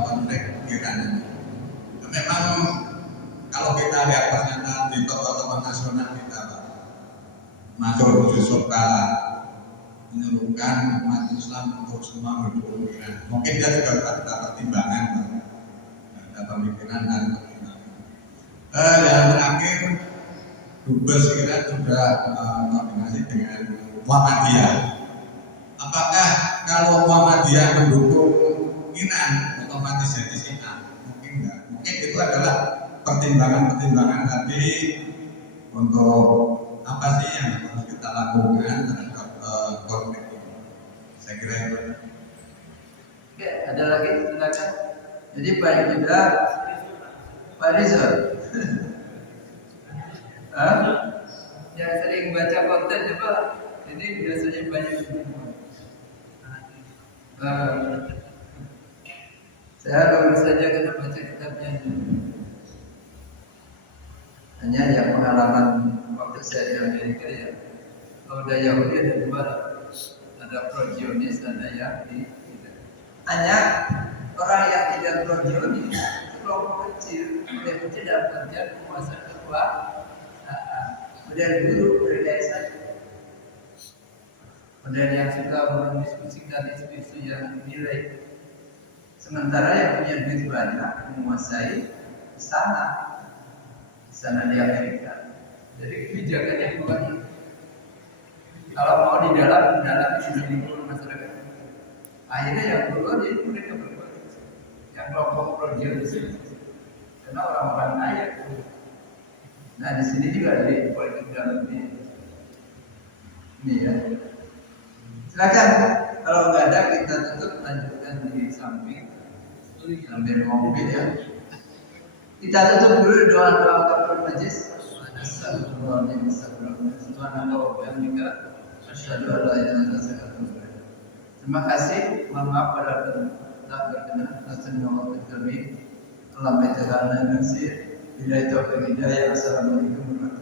konflik Iran. Memang kalau kita lihat pernyataan di tokoh-tokoh nasional kita, Mansur Yusuf Kala menyerukan umat Islam untuk semua mendukung Iran. Mungkin dia juga ada pertimbangan, ada pemikiran dan pertimbangan. Yang terakhir, Dubes Iran sudah koordinasi dengan Muhammadiyah. Apakah kalau Muhammadiyah mendukung Iran otomatis jadi Syiah? Mungkin enggak. Mungkin itu adalah pertimbangan-pertimbangan tadi untuk apa sih yang harus kita lakukan terhadap konflik ini. Saya kira itu. Oke, ada lagi, silakan. Jadi paling tidak Pak Rizal. Yang sering baca konten coba ini biasanya banyak. Saya baru saja kita baca kitabnya. Hanya yang pengalaman waktu saya di Amerika ya. Kalau ada Yahudi ada dua, ada pro-Zionis, ada yang hanya orang yang tidak pro-Zionis kelompok kecil, kecil dalam artian penguasa kedua, kemudian guru berdaya saja. Kemudian yang suka mendiskusikan isu-isu yang nilai. Sementara yang punya duit banyak menguasai istana di Amerika. Jadi kebijakannya bukan kalau mau di dalam ini dulu masyarakat. Akhirnya yang keluar jadi mereka berbuat yang kelompok pro-Zionis karena orang-orang kaya. Nah di sini juga di politik dalam ini ya. Silakan kalau nggak ada kita tutup, lanjutkan di samping sambil ngopi ya. Kita tutup dulu doa-doa kafaratul majlis. Terima kasih. Mohon maaf pada telah berkenan atas nama kami. Allah menjaga nasir. Bila itu hidayah. Assalamualaikum warahmatullahi wabarakatuh.